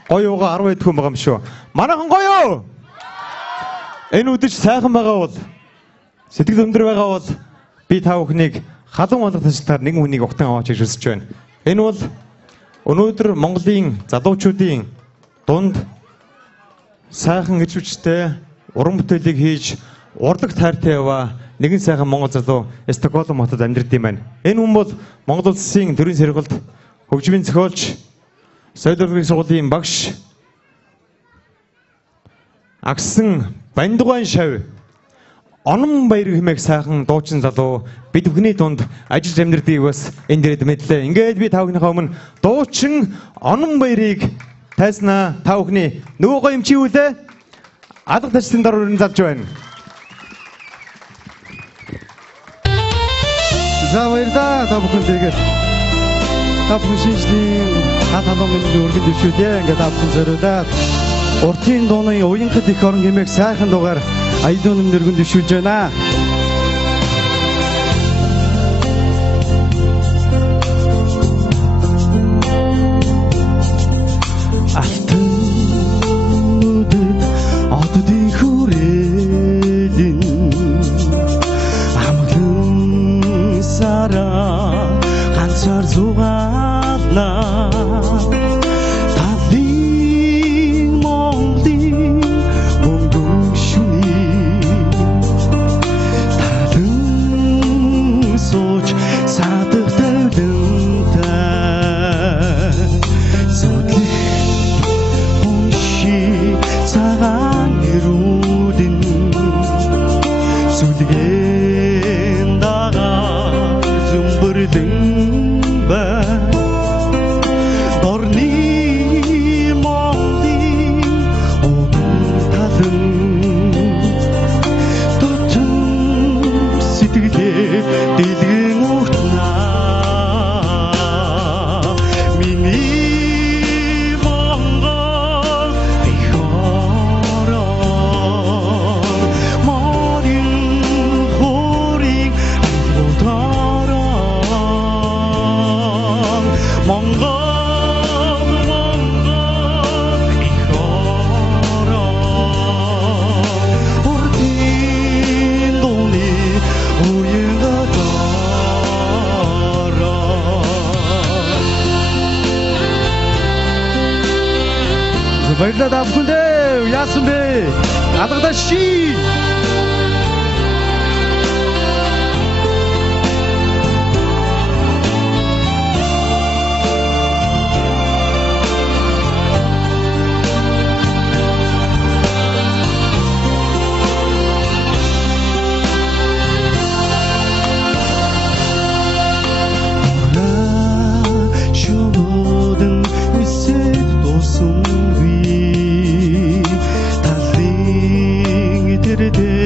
Гоёугаа 10 хэд хүн байгаа юм шүү. Манайхан гоё юу? Энэ үдэж сайхан байгаа бол сэтгэл өндөр байгаа бол би та бүхнийг халуун болгох ташлаар нэг хүнийг огтон аваач гэж хүсэж байна. Энэ бол өнөөдөр Монголын залуучуудын дунд сайхан ижвчтэй уран бүтээлийг хийж урдаг тайртай яваа нэгэн сайхан монгол залуу Стокгольм хотод амьдардаг юм байна. Энэ хүн бол Монгол Улсын төрийн сэргэлт хөгжмийн зохиолч, соёл урлагийн сургуулийн багш, Агсан Бандугайн шав, Онон баяр хэмээх сайхан дуучин залуу бид бүхний дунд ажиллаж амьдардгийг бас энэ дээрээ мэдлээ. Ингээд би та бүхнийхээ өмнө дуучин Онон баярыг тайснаа та бүхний нөгөө гоё юм чи юу лээ? Алга ташлын дор өрн залж байна. За баярлалаа та бүхэнд тэгээд та бүхэн шинжлэх хат халуун мэндийн өргөд дэвшүүлээ. Ингээд та бүхэн зориулаад уртын дууны уянхад их орон хэмээх сайхан дуугаар аюулын өргөнд дэвшүүлж байна. баярлалаа бүхэндээ. Яасан бэ? Алгадаа ший. Талын идэрэдэ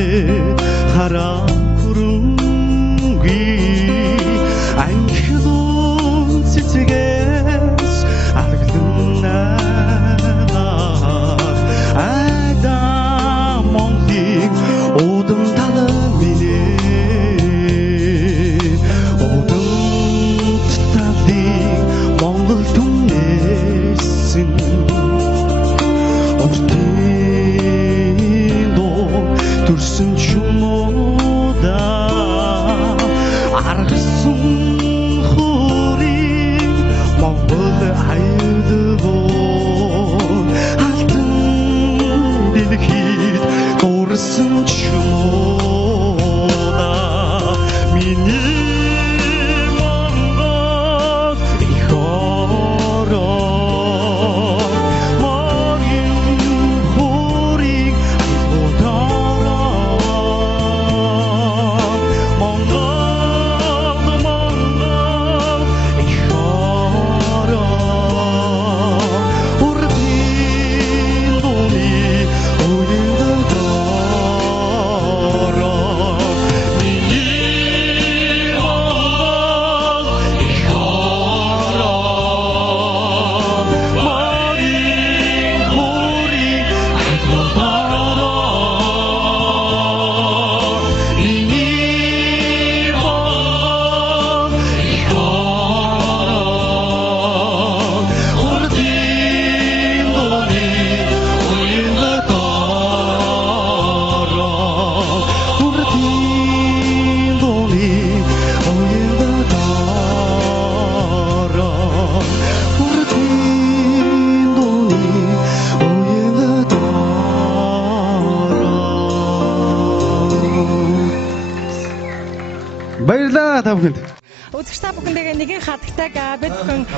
та бүхэнд. Үзэгч та бүхэндээ нэгэн хатагтайг бид бүхэн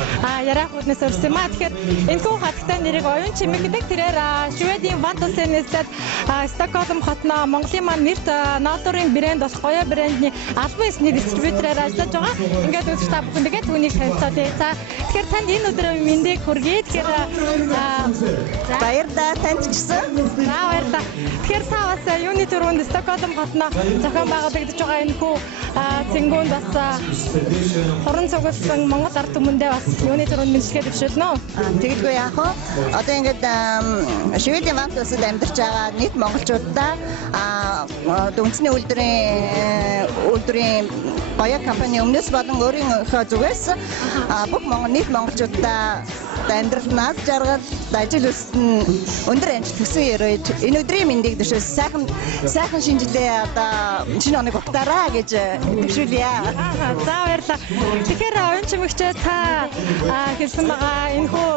яриах үднээс өрсөн маа. Тэгэхээр энэхүү хатагтай нэрийг оюун чимэг гэдэг. Тэрээр Шведийн Вантусын нийслэлд Стокгольм хотно Монголын маань нэрт ноодорын брэнд бас гоё брэндний албан ёсны дистрибьютороор ажиллаж байгаа. Ингээд үзэгч та бүхэндээ түүнийг танилцуулъя. За тэгэхээр танд энэ өдрийн мэндийг хүргэе. Тэгэхээр баярлалаа танд ч гэсэн. За баярлалаа. Тэгэхээр та бас юуны төрөнд Стокгольм хотно зохион байгуулагдаж байгаа энэхүү цэнгүүнд бас хорон цугласан Монгол ард түмэндээ бас юуны төрөнд мэдлэгээ дэвшүүлнэ. Тэгэлгүй яах вэ? Одоо ингээд Шведийн Вантусад амьдарч байгаа нийт монголчуудаа үндэсний үйлдвэрийн гоё компани өмнөөс болон өөрийнхөө зүгээс бүх нийт монголчуудаа амьдралнаас жаргал ажил үйлсэнд өндөр амжилт хүсэн өрөөж энэ өдрийн мэндийг дэвшүүлсэн сайхан шинжилгээ одоо шинэ оног багтаараа гэж дэвшүүлье. За баярлалаа. Тэгэхээр оюун чимэгчээ та хэлсэн байгаа энэхүү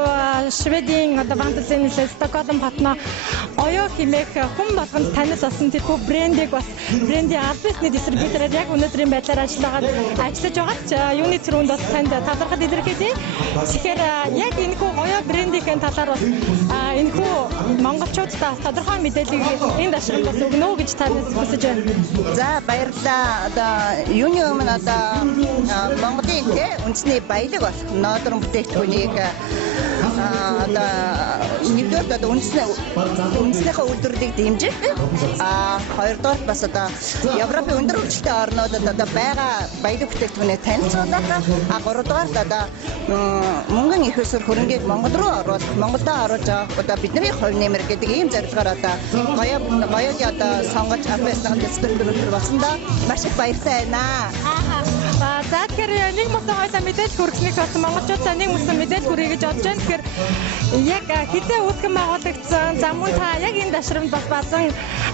Шведийн одоо Вантусын нийслэл Стокгольм хотно оюу хэмээх хүн болгонд танил болсон тэрхүү брендийг бас брендийн албан ёсны дистрибьютороор яг өнөөдрийн байдлаар ажиллаж байгаа юуны төрөнд бас танд талархал илэрхийлье. Тэгэхээр яг энэхүү оюу брендийн талаар бас энэхүү монголчуудаа тодорхой мэдээллийг энэ дашрамд бас өгнө үү гэж танаас хүсэж байна. За баярлалаа. Одоо юуны өмнө одоо Монголын үндэсний баялаг болох ноодорн бүтээгдэхүүнийг одоо нэгдүгээр одоо үндэснийхээ үйлдвэрлэлийг дэмжих хоёрдугаар бас одоо Европын өндөр хөгжилтэй орнуудад одоо байгаа баялаг бүтээгдэхүүнийг танилцуулах гуравдугаар одоо мөнгөн их өсвөр хөрөнгийг Монгол руу оруулах Монголдо оруулж байгаа одоо бидний хувь нэмэр гэдэг ийм зорилгоор одоо гоёг одоо сонгож авсан дистрибьютор болсондоо маш их баяртай байна. За тэгэхээр нэг мөсөн хойлоо мэдээлэл хүргэснээс бас монголчуудаа нэг мөсөн мэдээлэл хүргэе гэж бодож байна. Тэгэхээр яг хизээ үүсгэн байгуулагдсан за мөн та яг энэ дашрамд бас басан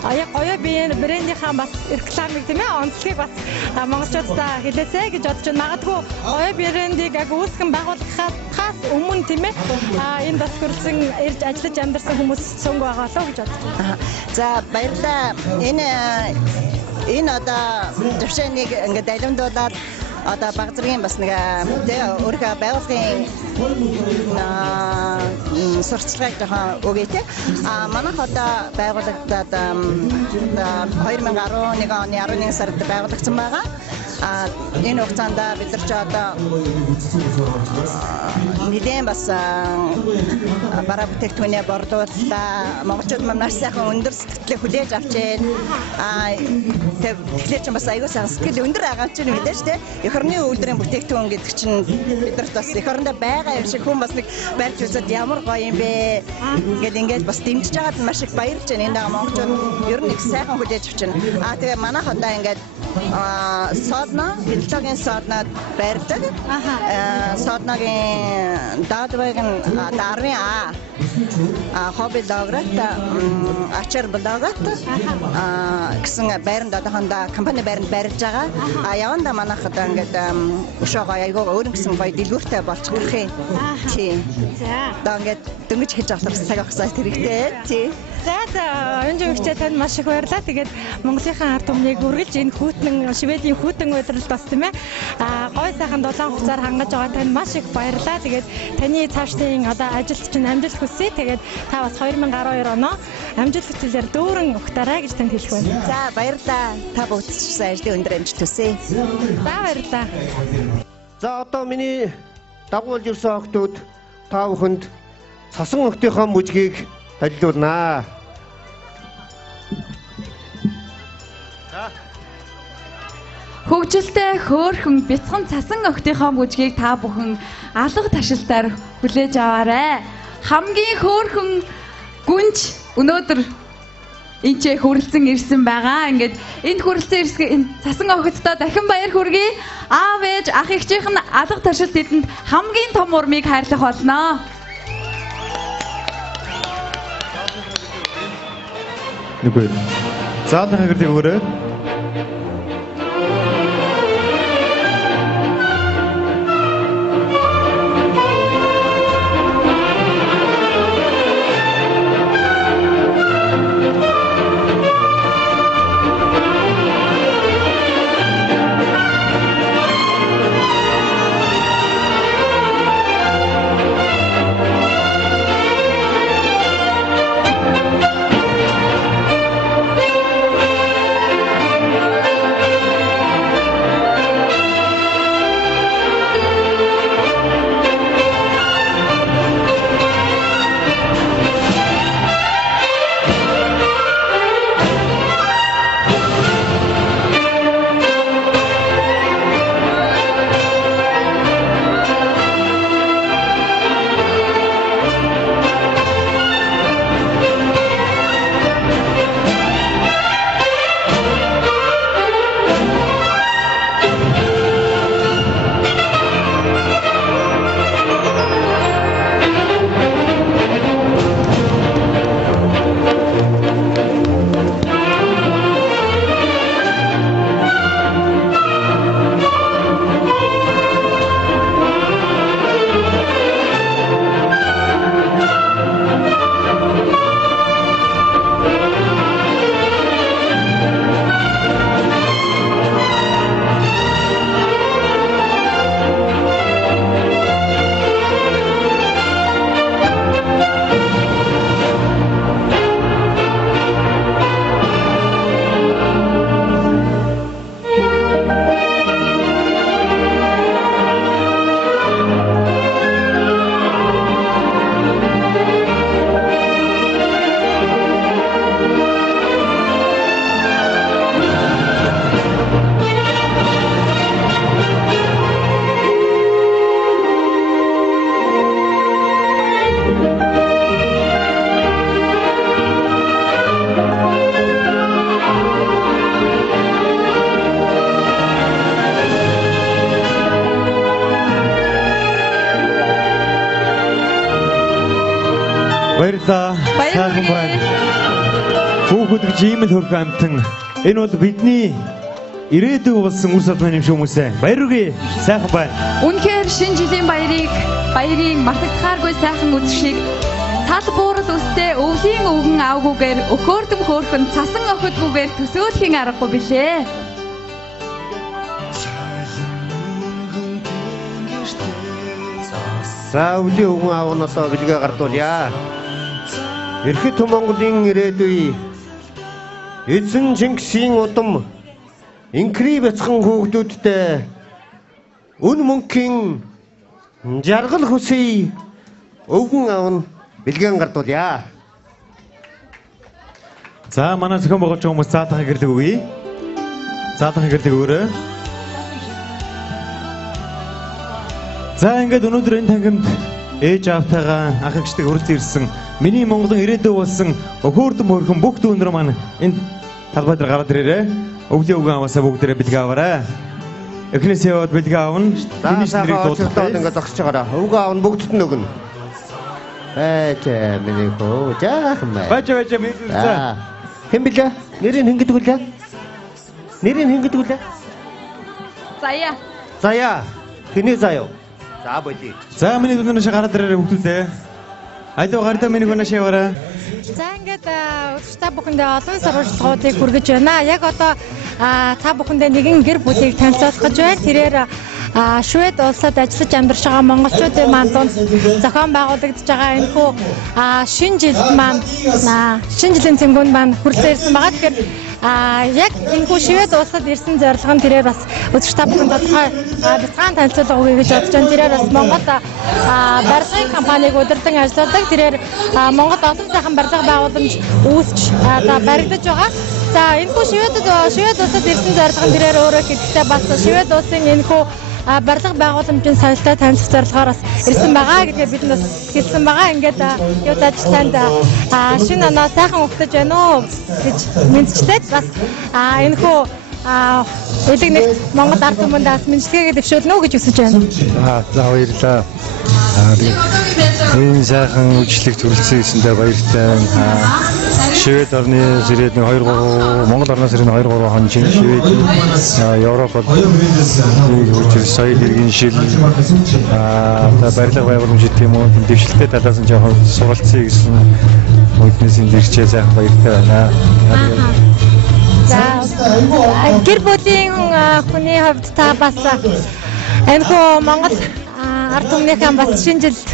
яг гоё брендийнхаа бас рекламыг тийм ээ онцлогийг бас монголчуудаа хэлээсэй гэж бодож байна. Магадгүй гоё брендийг яг үүсгэн байгуулахаас өмнө тийм ээ энэ бас хүрсэн ирж ажиллаж амьдарсан хүмүүс сөнгө байгаа лөө гэж бодож байна. За баярлалаа. Энэ одоо төвшнийг ингээд алимдуулаад одоо баг зэргийн бас нэг өөрийнхөө байгууллагын сурталчилгааг жоохон өгье те. Манайх одоо байгуулагдаад 2011 оны 11 сард байгуулагдсан байгаа. Энэ хугацаанд бид нар ч одоо нэгэн бас бараа бүтээгдэхүүнээ борлуулалтаа монголчууд маш сайхан өндөр сэтгэлээ хүлээж авч байна. Тэгэхээр ч бас аягүй сайхан сэтгэл өндөр байгаа чинь мэдээж те. Эх орны үйлдвэрийн бүтээгдэхүүн гэдэг чинь бидэрт бас эх орондоо байгаа юм шиг хүн бас нэг барьж үзээд ямар гоё юм бэ ингээд бас дэмжиж байгаад маш их баярлж байна. Энэ дага монголчууд ер нь их сайхан хүлээж авч байна. Тэгээ манайх одоо ингээд содно хилтогийн соднод барьдаг. Содногийн даадвайг нь 10А хобби лаграт ачаар блогот гэсэн байранд одоохондоо компани байранд барьж байгаа. Яванда манайх одоо ингээд өшөөгөө айгаа өөр гэсэн гоё дэлгүүртэй болчихгох юм. Тий. За. Одоо ингээд дөнгөж хийж авах цаг ахсаа тэрэгтэй. Тий. За энэ жигчээ танд маш их баярлалаа. Тэгээд Монголынхаа ард түмнийг үргэлж энэ хүүтэн Шведийн хүүтэн удирдал бас тийм ээ. Гой сайхан 7 хугацаар хангаж байгаа танд маш их баярлалаа. Тэгээд таны цаашдын одоо ажилд чинь амжилт хүсье. Тэгээд та бас 2012 оноо амжилт хүсэлээр дүүрэн өгтарай гэж танд хэлэх байна. За баярлалаа. Та бүгдчсэн ажлын өндөр амжилт хүсье. За баярлалаа. За одоо миний дагуулж ирсэн охтууд та бүхэнд цасан охтынхоо мужгийг ажиллуулнаа. Хөгжилтэй хөөрхөн бяцхан цасан охтынхоо мужгийг та бүхэн алга ташилтаар хүлээж аваарай. Хамгийн хөөрхөн гүнж өнөөдөр энчээ хүрэлцэн ирсэн байгаа. Ингээд энд хүрэлцэн ирсэн цасан охидтой дахин баяр хүргэе. Аав ээж ах эгчийнх нь алга ташилт эдэнд хамгийн том урмыг хайрлах болно. Нүгөө. Заалын хагрыг өгөөрэй. сайхан байна. Хүүхэд гэж ийм л хөрх амтан. Энэ бол бидний ирээдүйг болсон үс албаны юм шиг хүмүүсээ. Баяр хүргэе. Сайхан байна. Үнэхээр шинэ жилийн баярын мартагдахааргүй сайхан үзшиг тал буурал үстэй өвлийн өвгөн авгүйгээр өхөөрдөм хөөрхөн цасан охидгүйгээр төсөөлхийн аргагүй билээ. За өвлийн өвгөн аавнасаа бэлгээ гардуулъя. Эрхэт Монголын ирээдүй эзэн Чингисийн удам инкри бяцхан хүүхдүүдтэй өн мөнхийн жаргал хүсье өвгөн аавн бэлгэн гардуулъя. За манай зохион байгуулж байгаа хүмүүс заатахыг гэрлэг өгье. Заатахыг гэрлэг өгөөрэй. За ингээд өнөөдөр энэ тангимд ээж аавтайгаа ах эгчтэй хүрэлцэн ирсэн миний Монголын ирээдүй болсон өхөөрдөм хөрхөн бүх дүүнэр маань энэ талбай дээр гараад ирээрэй. Өвлийн өвгөн аваасаа бүгдээрээ бэлгээ аваарай. Эхнээсээ яваад бэлгээ аавна. Финиш нэрийг дуудаад ингээд зогсож байгаараа. Өвгөн аавна бүгдд нь өгнө. Миний хөө жаахан бай. Бача миний үзээ. Хэн бэлээ? Нэрийг хэн гэдэг үлээ? Нэрийг хэн гэдэг үлээ? Заяа. Заяа. Тэний заяа. За болий. За миний дүнээс гараад ирээрэй хүүхдүүдээ. Айдаа гардаа миний гоношоо яваарай. За ингээд та бүхэндээ олон сурвалжлагуудыг хүргэж байна. Яг одоо та бүхэндээ нэгэн гэр бүлийг танилцуулах гэж байна. Тэрээр Швед улсад ажиллаж амьдарч байгаа монголчуудын маань дунд зохион байгуулагдж байгаа энэхүү шинэ жилд маань шинэ жилийн цэмгүүнд маань хүрэлцэн ирсэн байгаа. Тэгэхээр яг энэхүү Швед улсад ирсэн зорилго нь тэрээр бас үзэгч та бүхэнд тодорхой бяцхан танилцуулга өгье гэж бодож байна. Тэрээр бас Монгол барилгын компаниг удирдан ажилладаг. Тэрээр Монгол олон сайхан барилга байгууламж үүсч баригдаж байгаа. За энэхүү Швед улсад ирсэн зорилго нь тэрээр өөрөө хэдэгтэй бас Швед улсын энэхүү барилга байгууламжийн соёлтой танилцах зорилгоор бас ирсэн байгаа гэдгээ бид бас хэлсэн байгаа. Ингээд юуд ажилтанд шинэ оноо сайхан өгтөж байна уу гэж мэдчихэд бас энэхүү элэг нэгт Монгол ард түмэнд бас мэдлэгээ дэвшүүлнэ үү гэж хүсэж байна. За баярлалаа. Энэ сайхан үйлчлэг төрөлцсөн гэсэндээ баяртай байна. Швед орны ирээд 2-3 Монгол орноос ирээд 2-3 хон чинь Швед Европод хурж ирсэн соёл иргэн шил барилга байгууламж гэх юм уу дэвшилтэй талаас нь жоохон суралцъя гэсэн үднэсийн дэрчээ сайхан баяртай байна. За гэр бүлийн хүний хувьд та бас энэхүү Монгол ард түмнийхэн бас шинэ жилд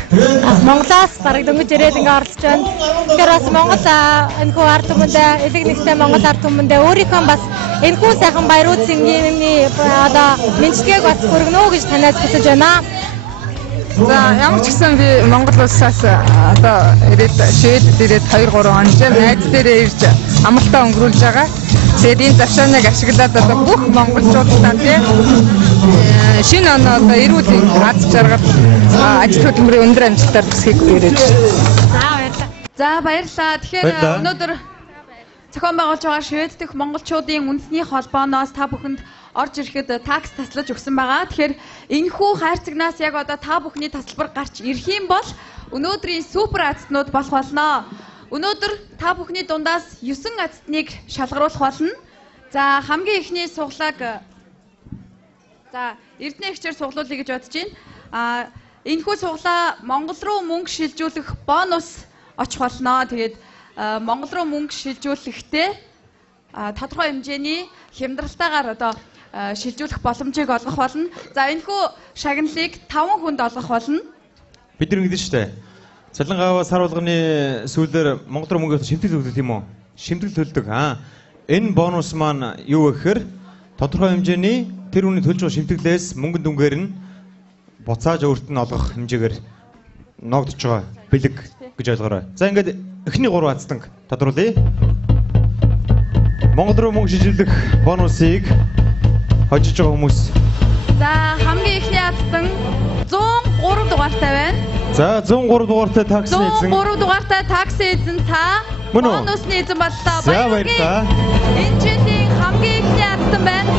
Монголоос бараг дөнгөж ирээд ингээ оролцож байна. Тэгэхээр бас Монгол энэхүү ард түмэндээ элэг нэгтэй Монгол ард түмэндээ өөрийнхөө бас энэхүү сайхан баярууд цэнгийн одоо мэдлэгийг бас хүргэнэ үү гэж танаас хүсэж байна. За ямар ч гэсэн би Монгол улсаас одоо ирээд Шведэд ирээд 2-3 он жил найз дээрээ ирж амралтаа өнгөрүүлж байгаа. Тэгээд энэ завшааныг ашиглаад одоо бүх монголчуудаа тийм шинэ оноо одоо эрүүл аз жаргал ажил хөдөлмөрийн өндөр амжилтаар төсөхийг хүргэж байна. За баярлалаа. Тэгэхээр өнөөдөр зохион байгуулж байгаа Швед дэх монголчуудын үндэсний холбооноос та бүхэнд орж ирэхэд такс таслаж өгсөн байгаа. Тэгэхээр энэхүү хайрцагнаас яг одоо та бүхний тасалбар гарч ирэх юм бол өнөөдрийн супер азтнууд болох болно. Өнөөдөр та бүхний дундаас 9 азтныг шалгаруулах болно. За хамгийн эхний суглааг Эрдэнэ эгчээр суглуулъя гэж бодож байна. Энэхүү суглаа Монгол руу мөнгө шилжүүлэх бонус очих болно. Тэгээд Монгол руу мөнгө шилжүүлэхдээ тодорхой хэмжээний хямдралтайгаар одоо шилжүүлэх боломжийг олгох болно. За энэхүү шагналыг 5 хүнд олгох болно. Бид нар ингэдэж штэ. Цалингаа сар болгоны сүүлээр Монгол руу мөнгө шимтгэл төлдөг тийм үү? Шимтгэл төлдөг. Энэ бонус маань юу вэ гэхээр тодорхой хэмжээний тэр хүний төлж байгаа шимтгэлээс мөнгө дүнгээр нь буцааж өөрт нь олгох хэмжээгээр ногдож байгаа бэлэг гэж ойлгоорой. За ингээд эхний 3 азтанг тодруулъя. Монгол руу мөнгө шилжүүлэх бонусыг хожиж байгаа хүмүүс. За хамгийн эхний азтан 103 дугаартай байна. За 103 дугаартай такси эзэн. 103 дугаартай такси эзэн та бонусны эзэн боллоо. Баярлалаа. Энэ жилийн хамгийн эхний азтан байна.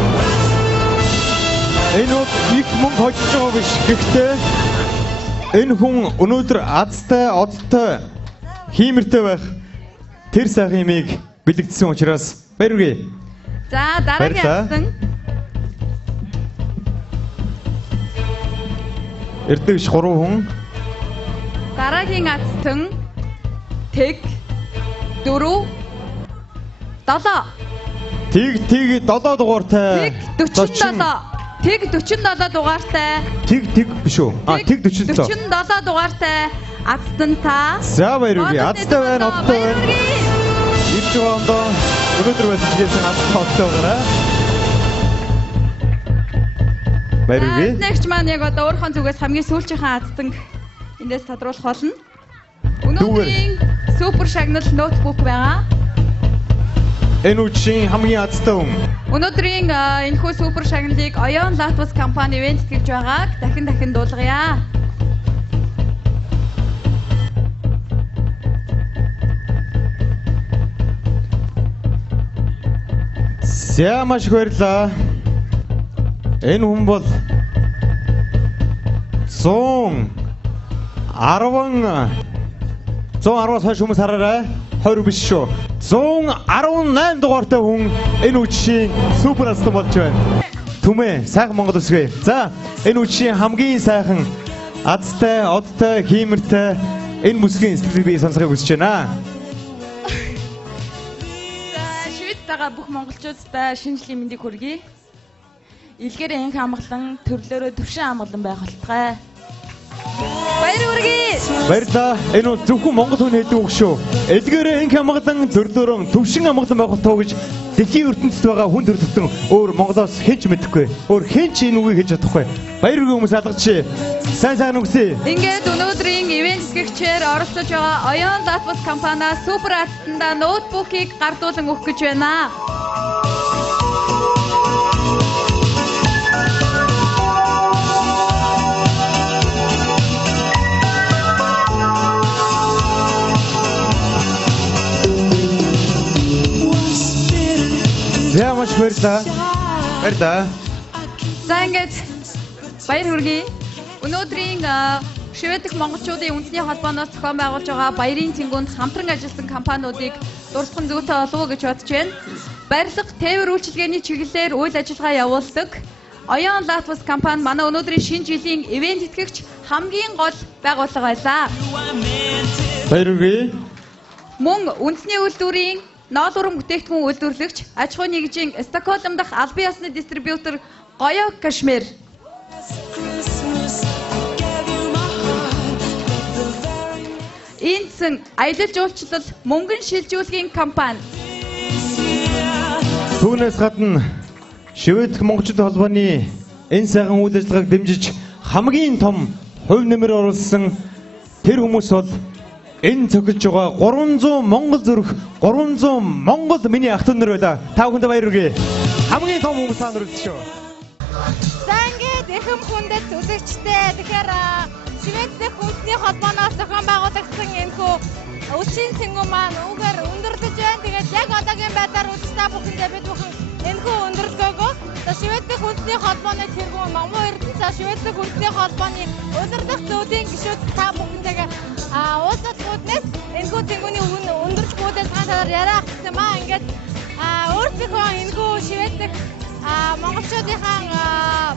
Энэ их мөнгө хожиж байгаа биш. Гэхдээ энэ хүн өнөөдөр азтай, одтой хиймэртэй байх тэр сайхан юмыг бэлэгдсэн учраас баяргая. За дараагийн атсан. Эрдэгш 3 хүн. Дараагийн атсан тэг 4 7. Тэг 7 дугаартай. Тэг 47. Тэг 47 дугаартай. Тэг биш үү? Тэг 47. 47 дугаартай атсан та. За баяргая. Аттай байна, оттой байна. Ирж байгаа ондоо өнөөдөр байсан аттай оттой байгаарай. Баяргая. Нэгч маань яг одоо өөрийнхөө зүгээс хамгийн сүүлчийнхэн атсан эндээс тодруулах болно. Өнөөдрийн супер шагнал ноутбук байгаа. Энэ үеийн хамгийн азтай хүн. Өнөөдрийн энэхүү супер шагналыг Оён Латвас компани ивент гэж байгааг дахин дуулгая. За маш их баярлалаа. Энэ хүн бол 110-аас хойш хүмүүс хараарай. 20 биш шүү. 118 дугаартай хүн энэ үеийн супер астан болж байна. Түмээ сайхан Монгол үсгээ. За энэ үеийн хамгийн сайхан азтай, одтой, хиймэртэй энэ бүсгийн сэтгэлийг би сонсохыг хүсэж байна. За шивэд байгаа бүх монголчуудтай шинэ жилийн мэндийг хүргэе. Илгээр энх амгалан төрлөөрөө төвшин амгалан байх болтугай. Баяр хүргэе. Баярлалаа. Энэ бол зөвхөн монгол хүн хэлдэг үг шүү. Эдгээрээ энх амгалан төрлөөрөө төвшин амгалан байх болтугай гэж дэлхийн ертөнцид байгаа хүн төрөлхтөн өөр монголоос хэн ч мэдэхгүй. Өөр хэн ч энэ үгийг хэлж чадахгүй. Баяр хүргэе хүмүүс алгачи. Сайн үгсэ. Ингээд өнөөдрийн ивент зэвсгэгчээр оролцож байгаа Оён Латвас компаниа супер аттанда ноутбукийг гардуулан өгөх гэж байна. За маш баярлалаа. Баярлалаа. За ингээд баяр хүргэе. Өнөөдрийн шивэдэх монголчуудын үндэсний холбооноос зохион байгуулж байгаа баярын цэнгүүнд хамтран ажилласан компаниудыг дурсган зүйтэй олов уу гэж бодож байна. Барилга, тээвэр үйлчилгээний чиглэлээр үйл ажиллагаа явуулдаг Оён Латвас компани манай өнөөдрийн шинэ жилийн ивент тэтгэгч хамгийн гол байгууллага байлаа. Баяр хүргэе. Мөн үндэсний үйлдвэрийн ноолуран бүтээгдэхүүн үйлдвэрлэгч аж ахуйн нэгжийн Стокгольм дахь албан ёсны дистрибьютор Гоё Кашмир. Энцэн аялал жуулчлал мөнгөн шилжүүлгийн компани. Түүнээс гадна шивэдэх монголчуудын холбооны энэ сайхан үйл ажиллагааг дэмжиж хамгийн том хувь нэмэр оруулсан тэр хүмүүс бол энэ цогцолж байгаа 300 монгол зүрх 300 монгол миний ах トゥ нар байлаа. Та бүхэнд баяр хүргэе. Хамгийн том хүмүүс та нар үлдчихөө. За ингээд эхэм хүндэт үзэгчтэй тэгэхээр шивэдэх үндэсний холбооноос зохион байгуулагдсан энэхүү үчийн цэнгүү маань үүгээр өндөрлөж байна. Тэгээд яг одоогийн байдлаар үзэгчтэй бүхэндээ бид бүхэн энэхүү өндөрлөгөөгөө шивэдэх үндэсний холбооны тэргүүн Номхон Эрдэнэ за шивэдэх үндэсний холбооны удирдах зүйн гишүүд та бүхэндээ уулзалтнаас энэхүү цэнгүүний өндөрч бүтээл цаанаар яриа гэсэн маа ингээд өөрсдийнхөө энэхүү шивэдэх монголчуудынхаа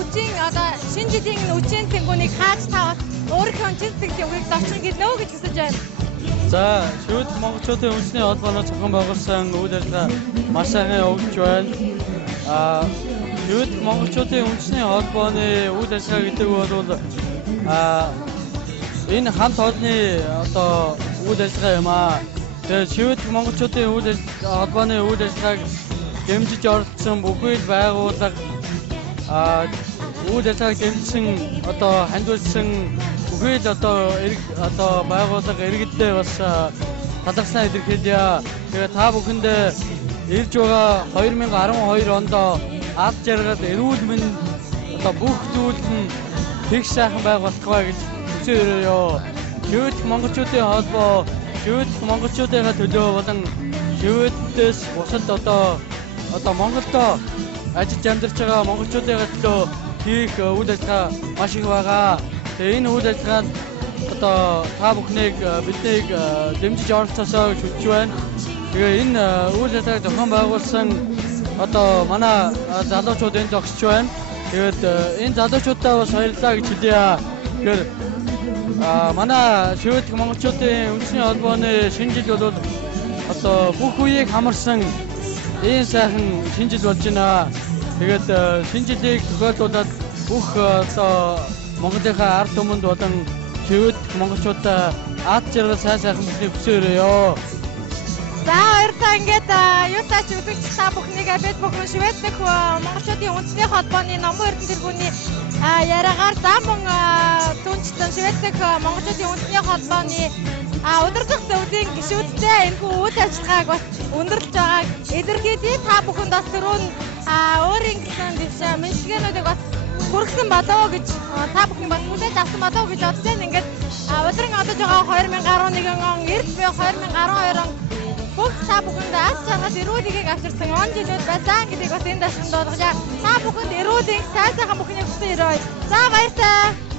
үчийн одоо шинэ жилийн үчийн цэнгүүнийг хааж тавах өөрийнхөө чин сэтгэлийн үгийг зочин гэлнөө гэж хүсэж байна. За шивэдэх монголчуудын үндэсний холбооноос зохион байгуулсан үйл ажиллагаа маш сайхан явагдаж байна. Шивэдэх монголчуудын үндэсний холбооны үйл ажиллагаа гэдэг бол энэ хамт олонны одоо үйл ажиллагаа юм аа. Тэгээд шивэдэх монголчуудын холбооны үйл ажиллагааг дэмжиж оролцсон бүхэл байгууллага үйл ажиллагааг дэмжсэн одоо хандуулсан бүхэл одоо байгууллага иргэддээ бас талархсан илэрхийлье. Тэгээд та бүхэндээ ирж байгаа 2012 онд ад жаргал эрүүл мэнд одоо бүх зүйл нь тэгш сайхан байх болтугай гэж хүсээрээ. Шивэдэх монголчуудын холбоо шивэдэх монголчуудынхаа төлөө болон шивэдээс бусад одоо Монголдо ажиллаж амьдарч байгаа монголчуудынхаа төлөө хийх үйл ажиллагаа маш их байгаа. Тэгээ энэ үйл ажиллагаанд одоо та бүхнийг биднийг дэмжиж оролцоосоо гэж хүсэж байна. Тэгээ энэ үйл ажиллагааг зохион байгуулсан одоо манай залуучууд энд зогсож байна. Тэгээд энэ залуучуудаа бас баярлалаа гэж хэлье. Тэгэхээр манай шивэдэх монголчуудын үндэсний холбооны шинэ жил бол одоо бүх үеийг хамарсан ийм сайхан шинэ жил болж байна. Тэгээд шинэ жилийг тохиолдуулаад бүх одоо Монголынхаа ард түмэнд болон шивэдэх монголчуудаа ад жаргал сайхан бүхнийг хүсээрээ. За баярлалаа. Ингээд юутаач үзэгч та бүхнийг бид бүхэн шивэдэх монголчуудын үндэсний холбооны номын эрдэнэ тэргүүний яриагаар замун түнчлэн шивэдэх монголчуудын үндэсний холбооны удирдах зөвлөлийн гишүүдтэй энэхүү үйл ажиллагааг бас өндөрлөж байгааг илэрхийлье. Та бүхэнд бас түрүүн өөрийн гэсэн дэвшээ мэдлэгээнүүдийг бас хүргэсэн болов гэж та бүхэн бас хүлээж авсан болов гэж бодож байна. Ингээд өдрөн одож байгаа 2011 он, эрт буй 2012 он бүх та бүхэнд аз жаргал эрүүл мэндийг авчирсан он жилүүд байсан гэдгийг бас энэ дэвшинд болгож та бүхэнд эрүүл мэнд сайхан бүхнийг хүсье. За баярлалаа.